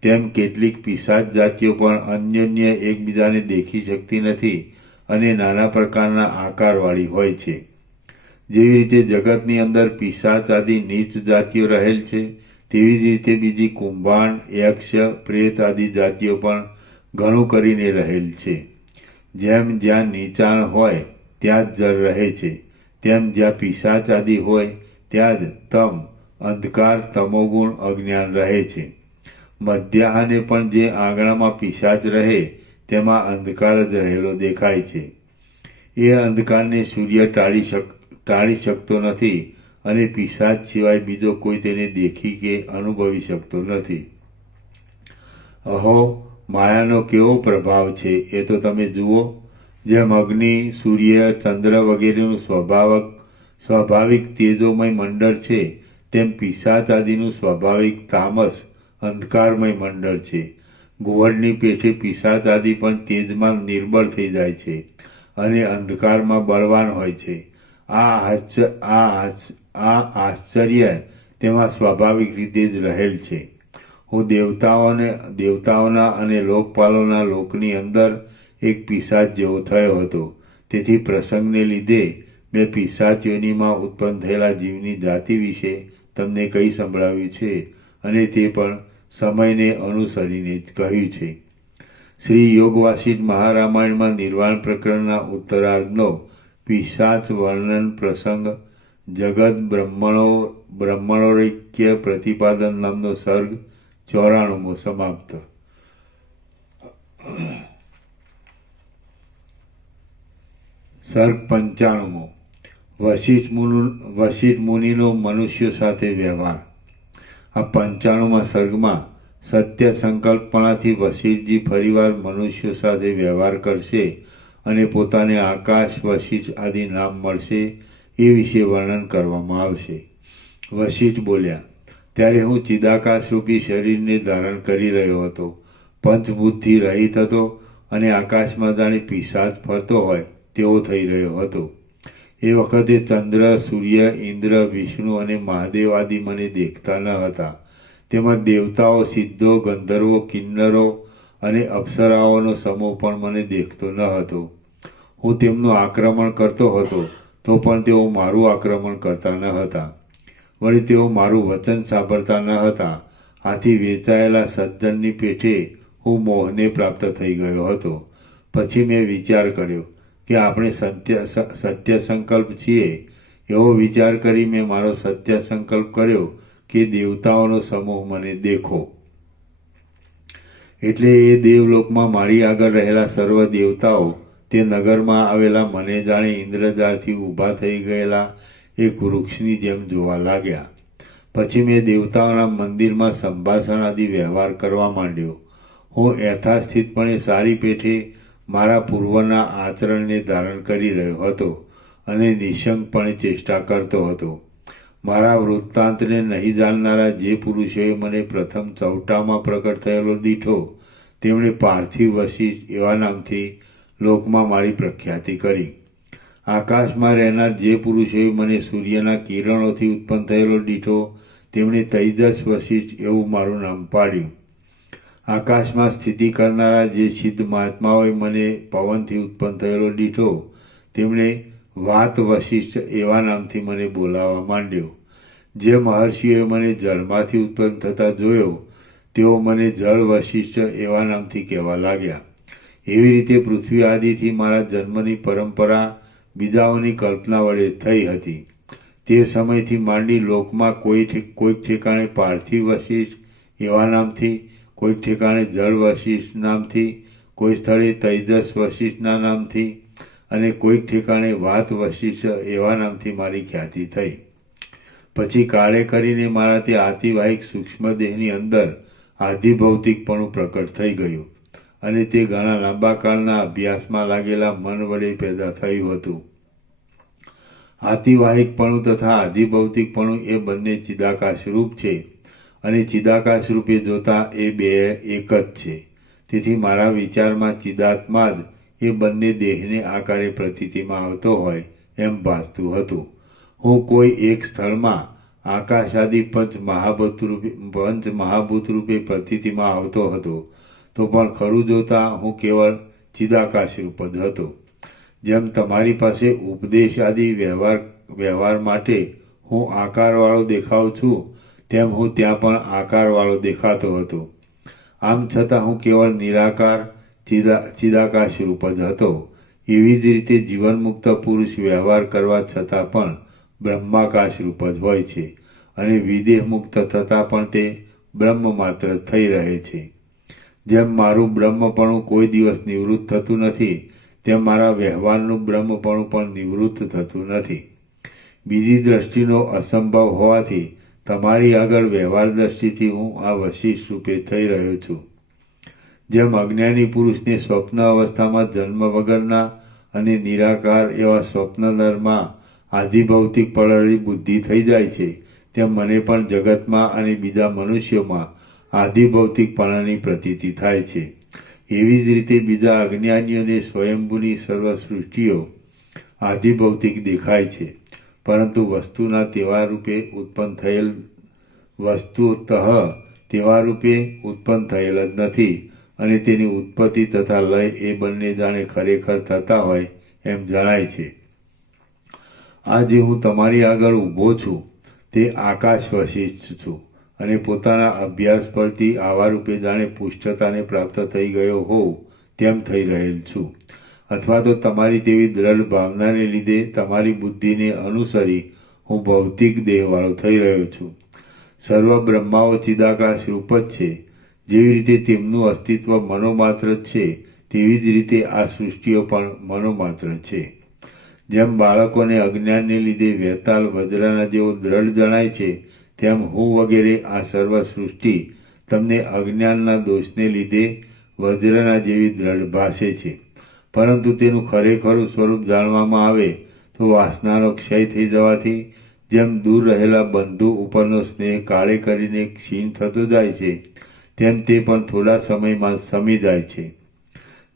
તેમ કેટલીક પિશાચ જાતિઓ પણ અન્યોન્ય એકબીજાને દેખી શકતી નથી અને નાના પ્રકારના આકારવાળી હોય છે. જેવી રીતે જગતની અંદર પિશાચ આદિ નીચ જાતિઓ રહેલ છે, તેવી જ રીતે બીજી કુંભાણ, યક્ષ, પ્રેત આદિ જાતિઓ પણ ઘણું કરીને રહેલ છે. જેમ જ્યાં નીચાણ હોય ત્યાં જ જળ રહે છે, તેમ જ્યાં પિશાચ આદિ હોય ત્યાં જ તમ, અંધકાર, તમોગુણ, અજ્ઞાન રહે છે. મધ્યાહને પણ જે આંગણામાં પિશાચ રહે તેમાં અંધકાર જ રહેલો દેખાય છે. એ અંધકારને સૂર્ય ટાળી શકતો નથી અને પિશાચ સિવાય બીજો કોઈ તેને દેખી કે અનુભવી શકતો નથી. અહો, માયાનો કેવો પ્રભાવ છે એ તો તમે જુઓ. જેમ અગ્નિ, સૂર્ય, ચંદ્ર વગેરેનું સ્વાભાવિક તેજોમય મંડળ છે, તેમ પિશાચ આદિનું સ્વાભાવિક તામસ અંધકારમય મંડળ છે. ગોવળની પેઠે પિશાચ આદિ પણ તેજમાં નિર્બળ થઈ જાય છે અને અંધકારમાં બળવાન હોય છે. આ આશ્ચર્ય તેમાં સ્વાભાવિક રીતે જ રહેલ છે. હું દેવતાઓના અને લોકપાલોના લોકની અંદર એક પિશાચ જેવો થયો હતો. તેથી પ્રસંગને લીધે મેં પિશાચ યોનિમાં ઉત્પન્ન થયેલા જીવની જાતિ વિશે તમને કહી સંભળાવ્યું છે અને તે પણ સમયને અનુસરીને જ કહ્યું છે. શ્રી યોગવાસિષ્ઠ મહારામાયણમાં નિર્વાણ પ્રકરણના ઉત્તરાર્ધનો પિશાચ વર્ણન પ્રસંગ જગત બ્રહ્મણોૈક્ય પ્રતિપાદન નામનો સર્ગ 94મો સમાપ્ત. સર્ગ 95મો. વશિષ્ઠ મુનિનો મનુષ્યો સાથે વ્યવહાર. આ 95મા સર્ગમાં સત્ય સંકલ્પણાથી વશિષ્ઠજી ફરીવાર મનુષ્યો સાથે વ્યવહાર કરશે અને પોતાને આકાશ, વશિષ્ઠ આદિ નામ મળશે એ વિશે વર્ણન કરવામાં આવશે. વશિષ્ઠ બોલ્યા, ત્યારે હું ચિદાકાશરૂપી શરીરને ધારણ કરી રહ્યો હતો, પંચભૂતથી રહિત હતો અને આકાશમાં જાણે પિશાચ ફરતો હોય તેવો થઈ રહ્યો હતો. એ વખતે ચંદ્ર, સૂર્ય, ઇન્દ્ર, વિષ્ણુ અને મહાદેવ આદિ મને દેખતા ન હતા. તેમાં દેવતાઓ, સિદ્ધો, ગંધર્વો, કિન્નરો અને અપ્સરાઓનો સમૂહ પણ મને દેખતો ન હતો. હું તેમનું આક્રમણ કરતો હતો તો પણ તેઓ મારું આક્રમણ કરતા ન હતા. વળી તેઓ મારું વચન સાંભળતા ન હતા. આથી વેચાયેલા સજ્જનની પેઠે હું મોહને પ્રાપ્ત થઈ ગયો હતો. પછી મેં વિચાર કર્યો કે આપણે સત્ય સંકલ્પ છીએ. એવો વિચાર કરી મેં મારો સત્ય સંકલ્પ કર્યો કે દેવતાઓનો સમૂહ મને દેખો. એટલે એ દેવલોકમાં મારી આગળ રહેલા સર્વ દેવતાઓ તે નગરમાં આવેલા મને જાણે ઇન્દ્રજાળથી ઊભા થઈ ગયેલા એક વૃક્ષની જેમ જોવા લાગ્યા. પછી મેં દેવતાઓના મંદિરમાં સંભાષણ આદિ વ્યવહાર કરવા માંડ્યો. હું યથાસ્થિતપણે સારી પેઠે મારા પૂર્વના આચરણને ધારણ કરી રહ્યો હતો અને નિઃશંકપણે ચેષ્ટા કરતો હતો. મારા વૃત્તાંતને નહીં જાણનારા જે પુરુષોએ મને પ્રથમ ચૌટામાં પ્રગટ થયેલો દીઠો તેમણે પાર્થિવ વશિષ્ઠ એવા નામથી લોકમાં મારી પ્રખ્યાતિ કરી. આકાશમાં રહેનાર જે પુરુષોએ મને સૂર્યના કિરણોથી ઉત્પન્ન થયેલો દીઠો તેમણે તૈજસ વશિષ્ઠ એવું મારું નામ પાડ્યું. આકાશમાં સ્થિતિ કરનારા જે સિદ્ધ મહાત્માઓએ મને પવનથી ઉત્પન્ન થયેલો દીઠો તેમણે વાત વશિષ્ઠ એવા નામથી મને બોલાવવા માંડ્યો. જે મહર્ષિઓએ મને જળમાંથી ઉત્પન્ન થતા જોયો તેઓ મને જળ વશિષ્ઠ એવા નામથી કહેવા લાગ્યા. એવી રીતે પૃથ્વી આદિથી મારા જન્મની પરંપરા બીજાઓની કલ્પના વડે થઈ હતી. તે સમયથી માંડી લોકમાં કોઈક ઠેકાણે પાર્થિવ વશિષ્ઠ એવા નામથી, કોઈક ઠેકાણે જળ વશિષ્ઠ નામથી, કોઈ સ્થળે તૈજસ વશિષ્ઠના નામથી અને કોઈક ઠેકાણે વાત વશિષ્ઠ એવા નામથી મારી ખ્યાતિ થઈ. પછી કાળે કરીને મારા તે આતિવાહિક સૂક્ષ્મ દેહની અંદર આધિભૌતિકપણું પ્રકટ થઈ ગયું અને તે ઘણા લાંબા કાળના અભ્યાસમાં લાગેલા મન વડે પેદા થયું હતું. આતિવાહિકપણું તથા આધિભૌતિકપણું એ બંને ચિદાકાશ રૂપ છે અને ચિદાકાશ રૂપે જોતા એ બે એક જ છે. તેથી મારા વિચારમાં ચિદાત્મા જ એ બંને દેહને આકારે પ્રતીતિમાં આવતો હોય એમ ભાસતું હતું. હું કોઈ એક સ્થળમાં આકાશાદિ પંચ મહાભૂત રૂપે પ્રતીતિમાં આવતો હતો તો પણ ખરું જોતા હું કેવળ ચિદાકાશ રૂપ જ હતો. જેમ તમારી પાસે ઉપદેશ આદિ વ્યવહાર માટે હું આકારવાળો દેખાઉં છું તેમ હું ત્યાં પણ આકારવાળો દેખાતો હતો. આમ છતાં હું કેવળ નિરાકાર ચિદાકાશ રૂપ જ હતો. એવી જ રીતે જીવનમુક્ત પુરુષ વ્યવહાર કરવા છતાં પણ બ્રહ્માકાશ રૂપ જ હોય છે અને વિદેહ મુક્ત થતાં પણ તે બ્રહ્મ માત્ર થઈ રહે છે. જેમ મારું બ્રહ્મપણું કોઈ દિવસ નિવૃત્ત થતું નથી તેમ મારા વ્યવહારનું બ્રહ્મપણું પણ નિવૃત્ત થતું નથી. બીજી દ્રષ્ટિનો અસંભવ હોવાથી તમારી આગળ વ્યવહાર દ્રષ્ટિથી હું આ વશિષ્ઠ રૂપે થઈ રહ્યો છું. જેમ અજ્ઞાની પુરુષને સ્વપ્ન અવસ્થામાં જન્મ વગરના અને નિરાકાર એવા સ્વપ્નનરમાં આધિભૌતિક પળરી બુદ્ધિ થઈ જાય છે તેમ મને પણ જગતમાં અને બીજા મનુષ્યોમાં આધિભૌતિકપણાની પ્રતીતિ થાય છે. એવી જ રીતે બીજા અજ્ઞાનીઓને સ્વયંભૂની સર્વ સૃષ્ટિઓ આધિભૌતિક દેખાય છે, પરંતુ વસ્તુના તેવા રૂપે ઉત્પન્ન થયેલ વસ્તુતઃ તેવા રૂપે ઉત્પન્ન થયેલ જ નથી અને તેની ઉત્પત્તિ તથા લય એ બંને જાણે ખરેખર થતા હોય એમ જણાય છે. આજે હું તમારી આગળ ઊભો છું તે આકાશ વશિષ્ઠ છું અને પોતાના અભ્યાસ પરથી આવા રૂપે જાણે પુષ્ટતાને પ્રાપ્ત થઈ ગયો હોઉં તેમ થઈ રહેલ છું. અથવા તો તમારી તેવી દ્રઢ ભાવનાને લીધે તમારી બુદ્ધિને અનુસરી હું ભૌતિક દેહવાળો થઈ રહ્યો છું. સર્વ બ્રહ્માઓ ચિદાકાશ રૂપ જ છે. જેવી રીતે તેમનું અસ્તિત્વ મનોમાત્ર જ છે તેવી જ રીતે આ સૃષ્ટિઓ પણ મનોમાત્ર છે. જેમ બાળકોને અજ્ઞાનને લીધે વેતાલ વજ્રના જેવો દ્રઢ જણાય છે તેમ હું વગેરે આ સર્વ સૃષ્ટિ તમને અજ્ઞાનના દોષને લીધે વજ્રના જેવી દ્રઢ ભાસે છે. પરંતુ તેનું ખરેખરું સ્વરૂપ જાણવામાં આવે તો વાસનાનો ક્ષય થઈ જવાથી જેમ દૂર રહેલા બંધુ ઉપરનો સ્નેહ કાળે કરીને ક્ષીણ થતો જાય છે તેમ તે પણ થોડા સમયમાં શમી જાય છે.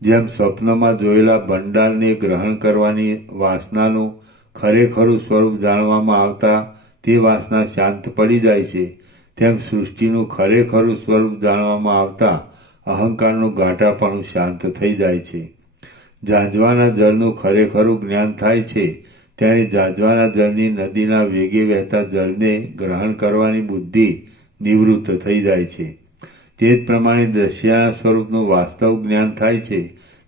જેમ સ્વપ્નમાં જોયેલા ભંડારને ગ્રહણ કરવાની વાસનાનું ખરેખરું સ્વરૂપ જાણવામાં આવતા તે વાસના શાંત પડી જાય છે તેમ સૃષ્ટિનું ખરેખરું સ્વરૂપ જાણવામાં આવતા અહંકારનું ગાઢાપણું શાંત થઈ જાય છે. ઝાંઝવાના જળનું ખરેખરું જ્ઞાન થાય છે ત્યારે ઝાંઝવાના જળની નદીના વેગે વહેતા જળને ગ્રહણ કરવાની બુદ્ધિ નિવૃત્ત થઈ જાય છે. તે જ પ્રમાણે દ્રશ્યના સ્વરૂપનું વાસ્તવ જ્ઞાન થાય છે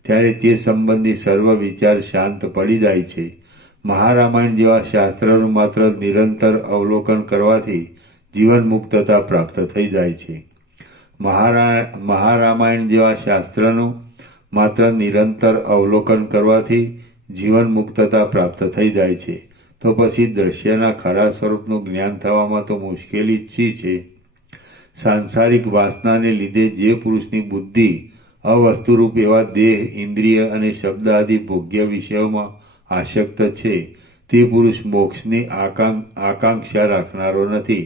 ત્યારે તે સંબંધી સર્વ વિચાર શાંત પડી જાય છે. મહારામાયણ જેવા શાસ્ત્રનું માત્ર નિરંતર અવલોકન કરવાથી જીવન મુક્તતા પ્રાપ્ત થઈ જાય છે. મહારામાયણ જેવા શાસ્ત્રનું માત્ર નિરંતર અવલોકન કરવાથી જીવન મુક્તતા પ્રાપ્ત થઈ જાય છે તો પછી દ્રશ્યના ખરા સ્વરૂપનું જ્ઞાન થવામાં તો મુશ્કેલી જ છે. સાંસારિક વાસનાને લીધે જે પુરુષની બુદ્ધિ અવસ્તુરૂપ એવા દેહ, ઇન્દ્રિય અને શબ્દ આદિ ભોગ્ય વિષયોમાં આસક્ત છે તે પુરુષ મોક્ષની આકાંક્ષા રાખનારો નથી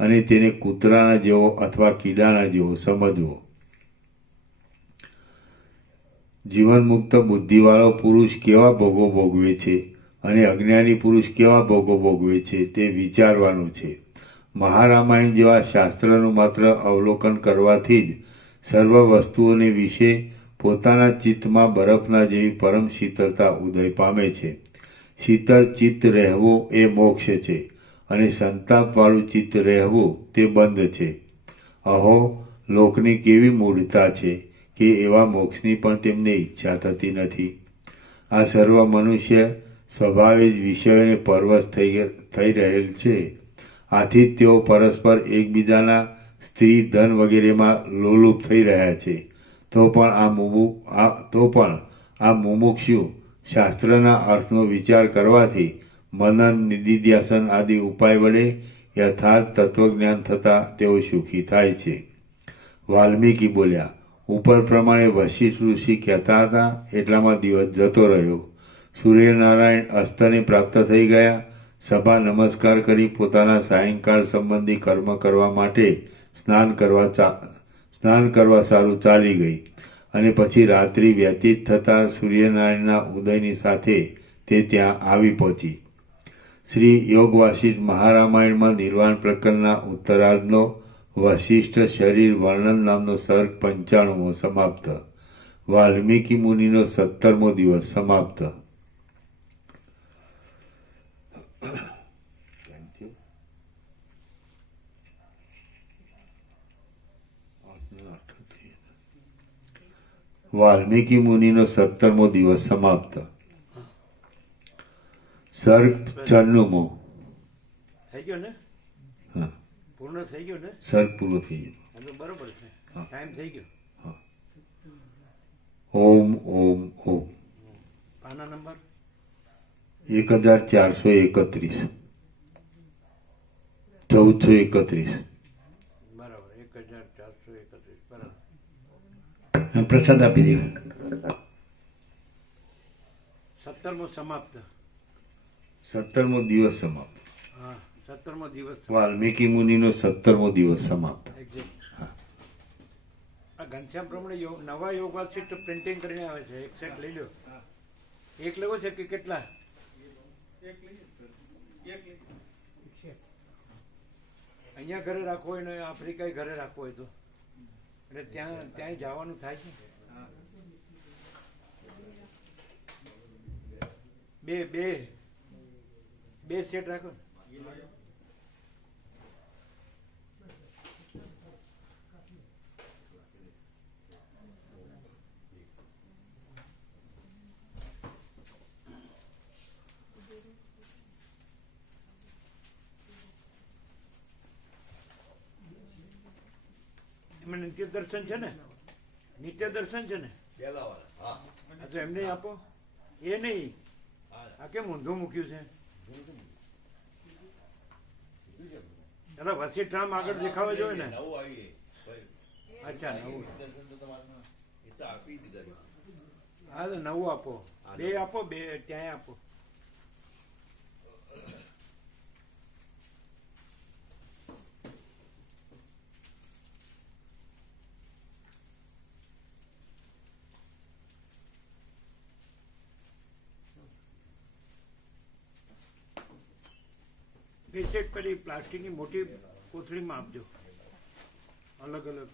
અને તેને કૂતરાના જેવો અથવા કીડાના જેવો સમજવો. જીવનમુક્ત બુદ્ધિવાળો પુરુષ કેવા ભોગો ભોગવે છે અને અજ્ઞાની પુરુષ કેવા ભોગો ભોગવે છે તે વિચારવાનું છે. મહારામાયણ જેવા શાસ્ત્રનું માત્ર અવલોકન કરવાથી જ સર્વ વસ્તુઓને વિશે પોતાના ચિત્તમાં બરફના જેવી પરમ શીતળતા ઉદય પામે છે. શીતળ ચિત્ત રહેવું એ મોક્ષ છે અને સંતાપવાળું ચિત્ત રહેવું તે બંધ છે. અહો, લોકની કેવી મૂઢતા છે કે એવા મોક્ષની પણ તેમને ઈચ્છા થતી નથી. આ સર્વ મનુષ્ય સ્વભાવે જ વિષયોને પરવશ થઈ રહેલ છે. આથી જ તેઓ પરસ્પર એકબીજાના સ્ત્રી, ધન વગેરેમાં લોલુપ થઈ રહ્યા છે. તો પણ આ મુમુક્ષુ શાસ્ત્રના અર્થનો વિચાર કરવાથી મનન, નિધિધ્યાસન આદિ ઉપાય વડે યથાર્થ તત્વજ્ઞાન થતાં તેઓ સુખી થાય છે. વાલ્મીકી બોલ્યા, ઉપર પ્રમાણે વશિષ્ઠ ઋષિ કહેતા હતા એટલામાં દિવસ જતો રહ્યો. સૂર્યનારાયણ અસ્તને પ્રાપ્ત થઈ ગયા. સભા નમસ્કાર કરી પોતાના સાયંકાળ સંબંધી કર્મ કરવા માટે સ્નાન કરવા સારું ચાલી ગઈ અને પછી રાત્રિ વ્યતીત થતાં સૂર્યનારાયણના ઉદયની સાથે તે ત્યાં આવી પહોંચી. શ્રી યોગ વાસિષ્ઠ મહારામાયણમાં નિર્વાણ પ્રકરણના ઉત્તરાર્ધનો વશિષ્ઠ શરીર વર્ણન નામનો સર્ગ 95મો સમાપ્ત. વાલ્મીકી મુનિનો 17મો દિવસ સમાપ્ત. વાલ્મીકી મુનિનો 17મો દિવસ સમાપ્ત. સર્ગ 96મો. થઈ ગયો ને? હા, પૂર્ણ થઈ ગયો ને? સર્ગ પૂરો થઈ ગયો. આ તો બરોબર છે, ટાઈમ થઈ ગયો. ઓમ ઓમ ઓમ. પાના નંબર 1431. 1431. બરાબર, 1431 બરાબર. પ્રસાદ આપી દો. 17મો સમાપ્ત. 17મો દિવસ સમાપ્ત. હા, 17મો દિવસ. વાલ્મીકી મુનિનો 17મો દિવસ સમાપ્ત. આ ઘનશ્યામ પ્રમાણે નવા યોગ વાસિષ્ઠ પ્રિન્ટિંગ કરીને આવે છે. એક સેટ લઈ લો. એક લેવો છે કે કેટલા? અહીંયા ઘરે રાખવો હોય ને આફ્રિકા ઘરે રાખવો હોય તો એટલે ત્યાં જવાનું થાય છે. બે સેટ રાખો. એમાં નિત્ય દર્શન છે ને? નિત્ય દર્શન છે ને? હા, તો એમને આપો. એ નહીં, આ કેમ ઊંધું મૂક્યું છે? એટલે વસીઠ રામ આગળ દેખાવા જોઈએ ને? અચ્છા, નવું. હા, તો નવું આપો. બે આપો, બે ત્યાં આપો. બે સેટ પેલી પ્લાસ્ટિકની મોટી કોથળીમાં આપજો, અલગ અલગ.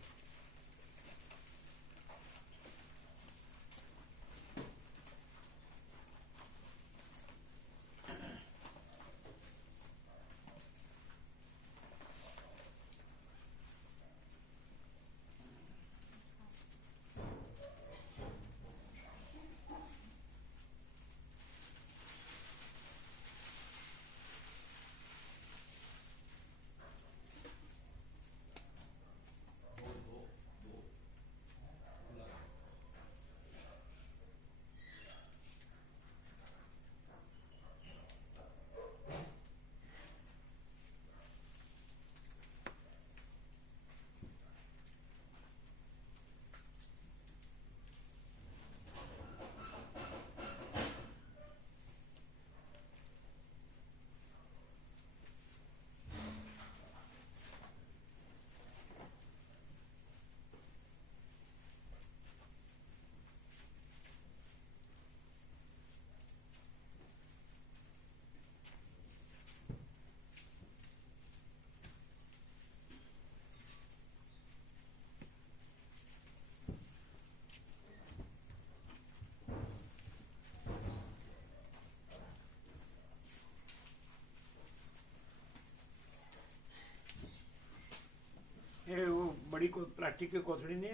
प्लास्टिक की कोथड़ी नहीं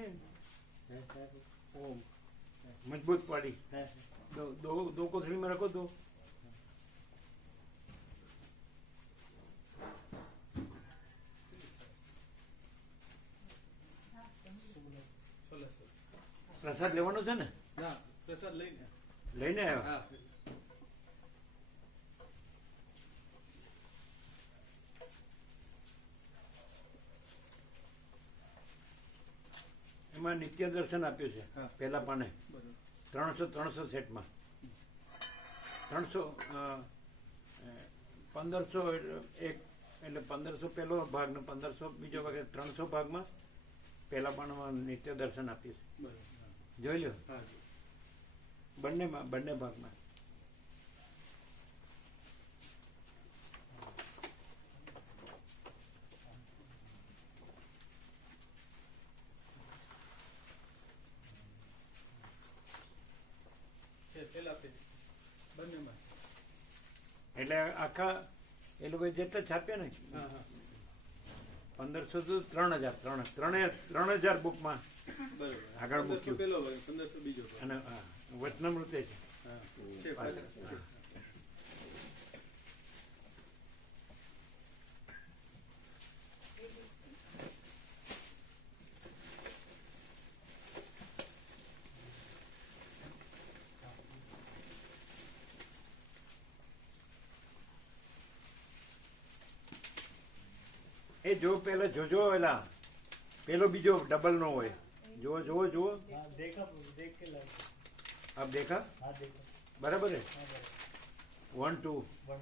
है, है वो मजबूत वाली, है दो कोथड़ी में रखो तो। પ્રસાદ લેવાનો છે ને? ના પ્રસાદ લઈને લઈને આવ્યા? હા એમાં નિત્ય દર્શન આપ્યું છે હા. પહેલા પાને બરોબર 300 સેટમાં 300 1500 એક એટલે 1500 પહેલો ભાગ ને 1500 બીજો ભાગ, 300 ભાગમાં પહેલા પાનામાં નિત્ય દર્શન આપ્યું છે. બરોબર જોઈ લો હા બંને ભાગમાં. છે પેલા પેજ બંનેમાં એટલે આખા એ લોકો જેટલા છાપ્યા ને હા હા 1500 તો 3000 બુકમાં બરોબર આગળ 1500 મૂક્યું. પેલો ભાગ 1500 બીજો ભાગ અને વચનામૃતે છે. હા છે પાછળ છે. એ જો પેલા જોજો એલા પેલો બીજો ડબલ નો હોય. જુઓ हाँ देखा प्रभु, देख के लाए આપ દેખા हाँ देखा बराबर है हाँ बराबर 1 2 वन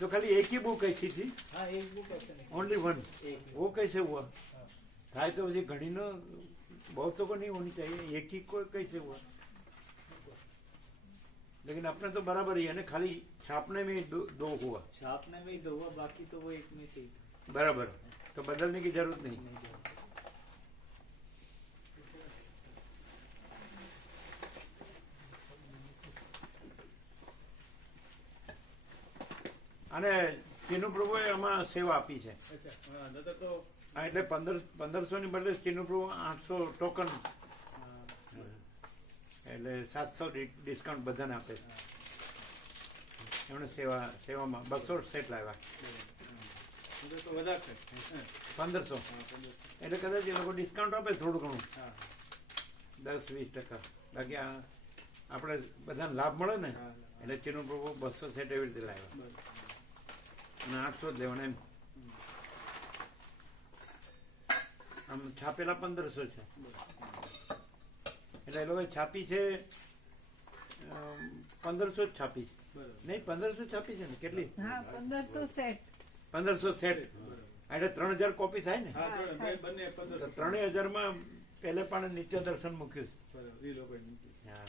तो खाली एक ही बुक ऐसी थी, हाँ एक बुक ऐसे नहीं ओनली वन. एक वो कैसे हुआ? हाँ થાય તો પછી ઘણી નો बहुतों को नहीं होनी चाहिए, एक ही को कैसे हुआ? लेकिन अपने तो बराबर ही है ना, खाली छापने में दो हुआ. छापने में ही दो हुआ, बाकी तो वो एक में से ही था। बराबर, तो बदलने की जरूरत नहीं. नहीं दो। અને ચીનુ પ્રભુએ આમાં સેવા આપી છે. અચ્છા હા નતર તો હા, એટલે 1500 ની બદલે ચીનુ પ્રભુ 800 ટોકન એટલે 700 ડિસ્કાઉન્ટ બધાને આપે છે. એમણે સેવામાં 200 સેટ લાવ્યા, નતર તો વધારે છે 1500. હા 1500 એટલે કદાચ એ લોકો ડિસ્કાઉન્ટ આપે થોડું ઘણું, હા 10-20%. બાકી આ આપણે બધાને લાભ મળે ને, હા એટલે ચીનુ પ્રભુ 200 સેટ એવી રીતે લાવ્યા બરોબર અને 800 જ લેવાના એમ. આમ છાપેલા 1500 છે. એટલે એ લોકો છાપી છે 1500 જ છાપી છે. બરોબર નહીં 1500 છાપી છે ને કેટલી? હા 1500 સેટ 1500 સેટ. એટલે 3000 કોપી થાય ને, હા બંને તો 1500 3000 માં પહેલે પણ નિત્ય દર્શન મૂક્યું બરોબર એ લોકો મૂકી છે. હા.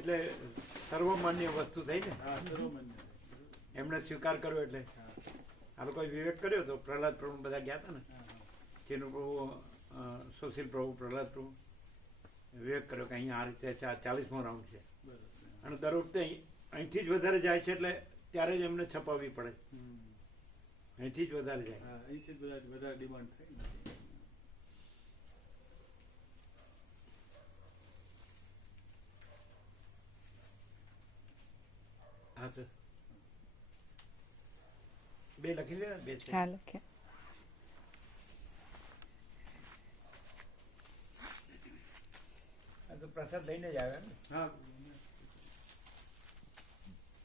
એટલે સર્વમાન્ય વસ્તુ થઈ ને, હા સર્વમાન્ય એમણે સ્વીકાર કર્યો. એટલે હા આ લોકોએ વિવેક કર્યો તો પ્રહલાદ પ્રભુ બધા ગયા હતા ને, હા હા તેનું પ્રભુ સુશીલ પ્રભુ પ્રહલાદ પ્રભુ વિવેક કર્યો કે અહીંયા આ રીતે છે, આ 40મો રાઉન્ડ છે. બરોબર અને દર વખતે અહીંથી જ વધારે જાય છે, એટલે ત્યારે જ એમને છપાવવી પડે. અહીંથી જ વધારે જાય. હા અહીંથી જ વધારે ડિમાન્ડ થાય ને હા સર, બે લખી લે, બે છે. હા લખ્યા. આ તો પ્રસાદ લઈને જ આવ્યા ને, હા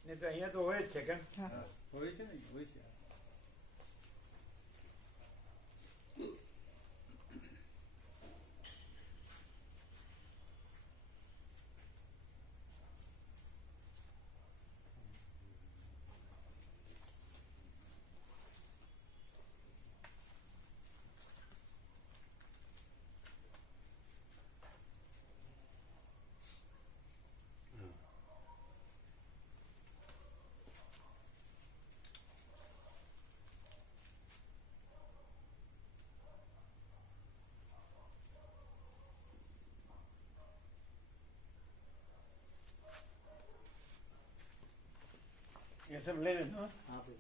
નહીં તો અહીંયા તો હોય જ છે કેમ. હા હોય છે ને હોય છે તમે લઈને હા ભાઈ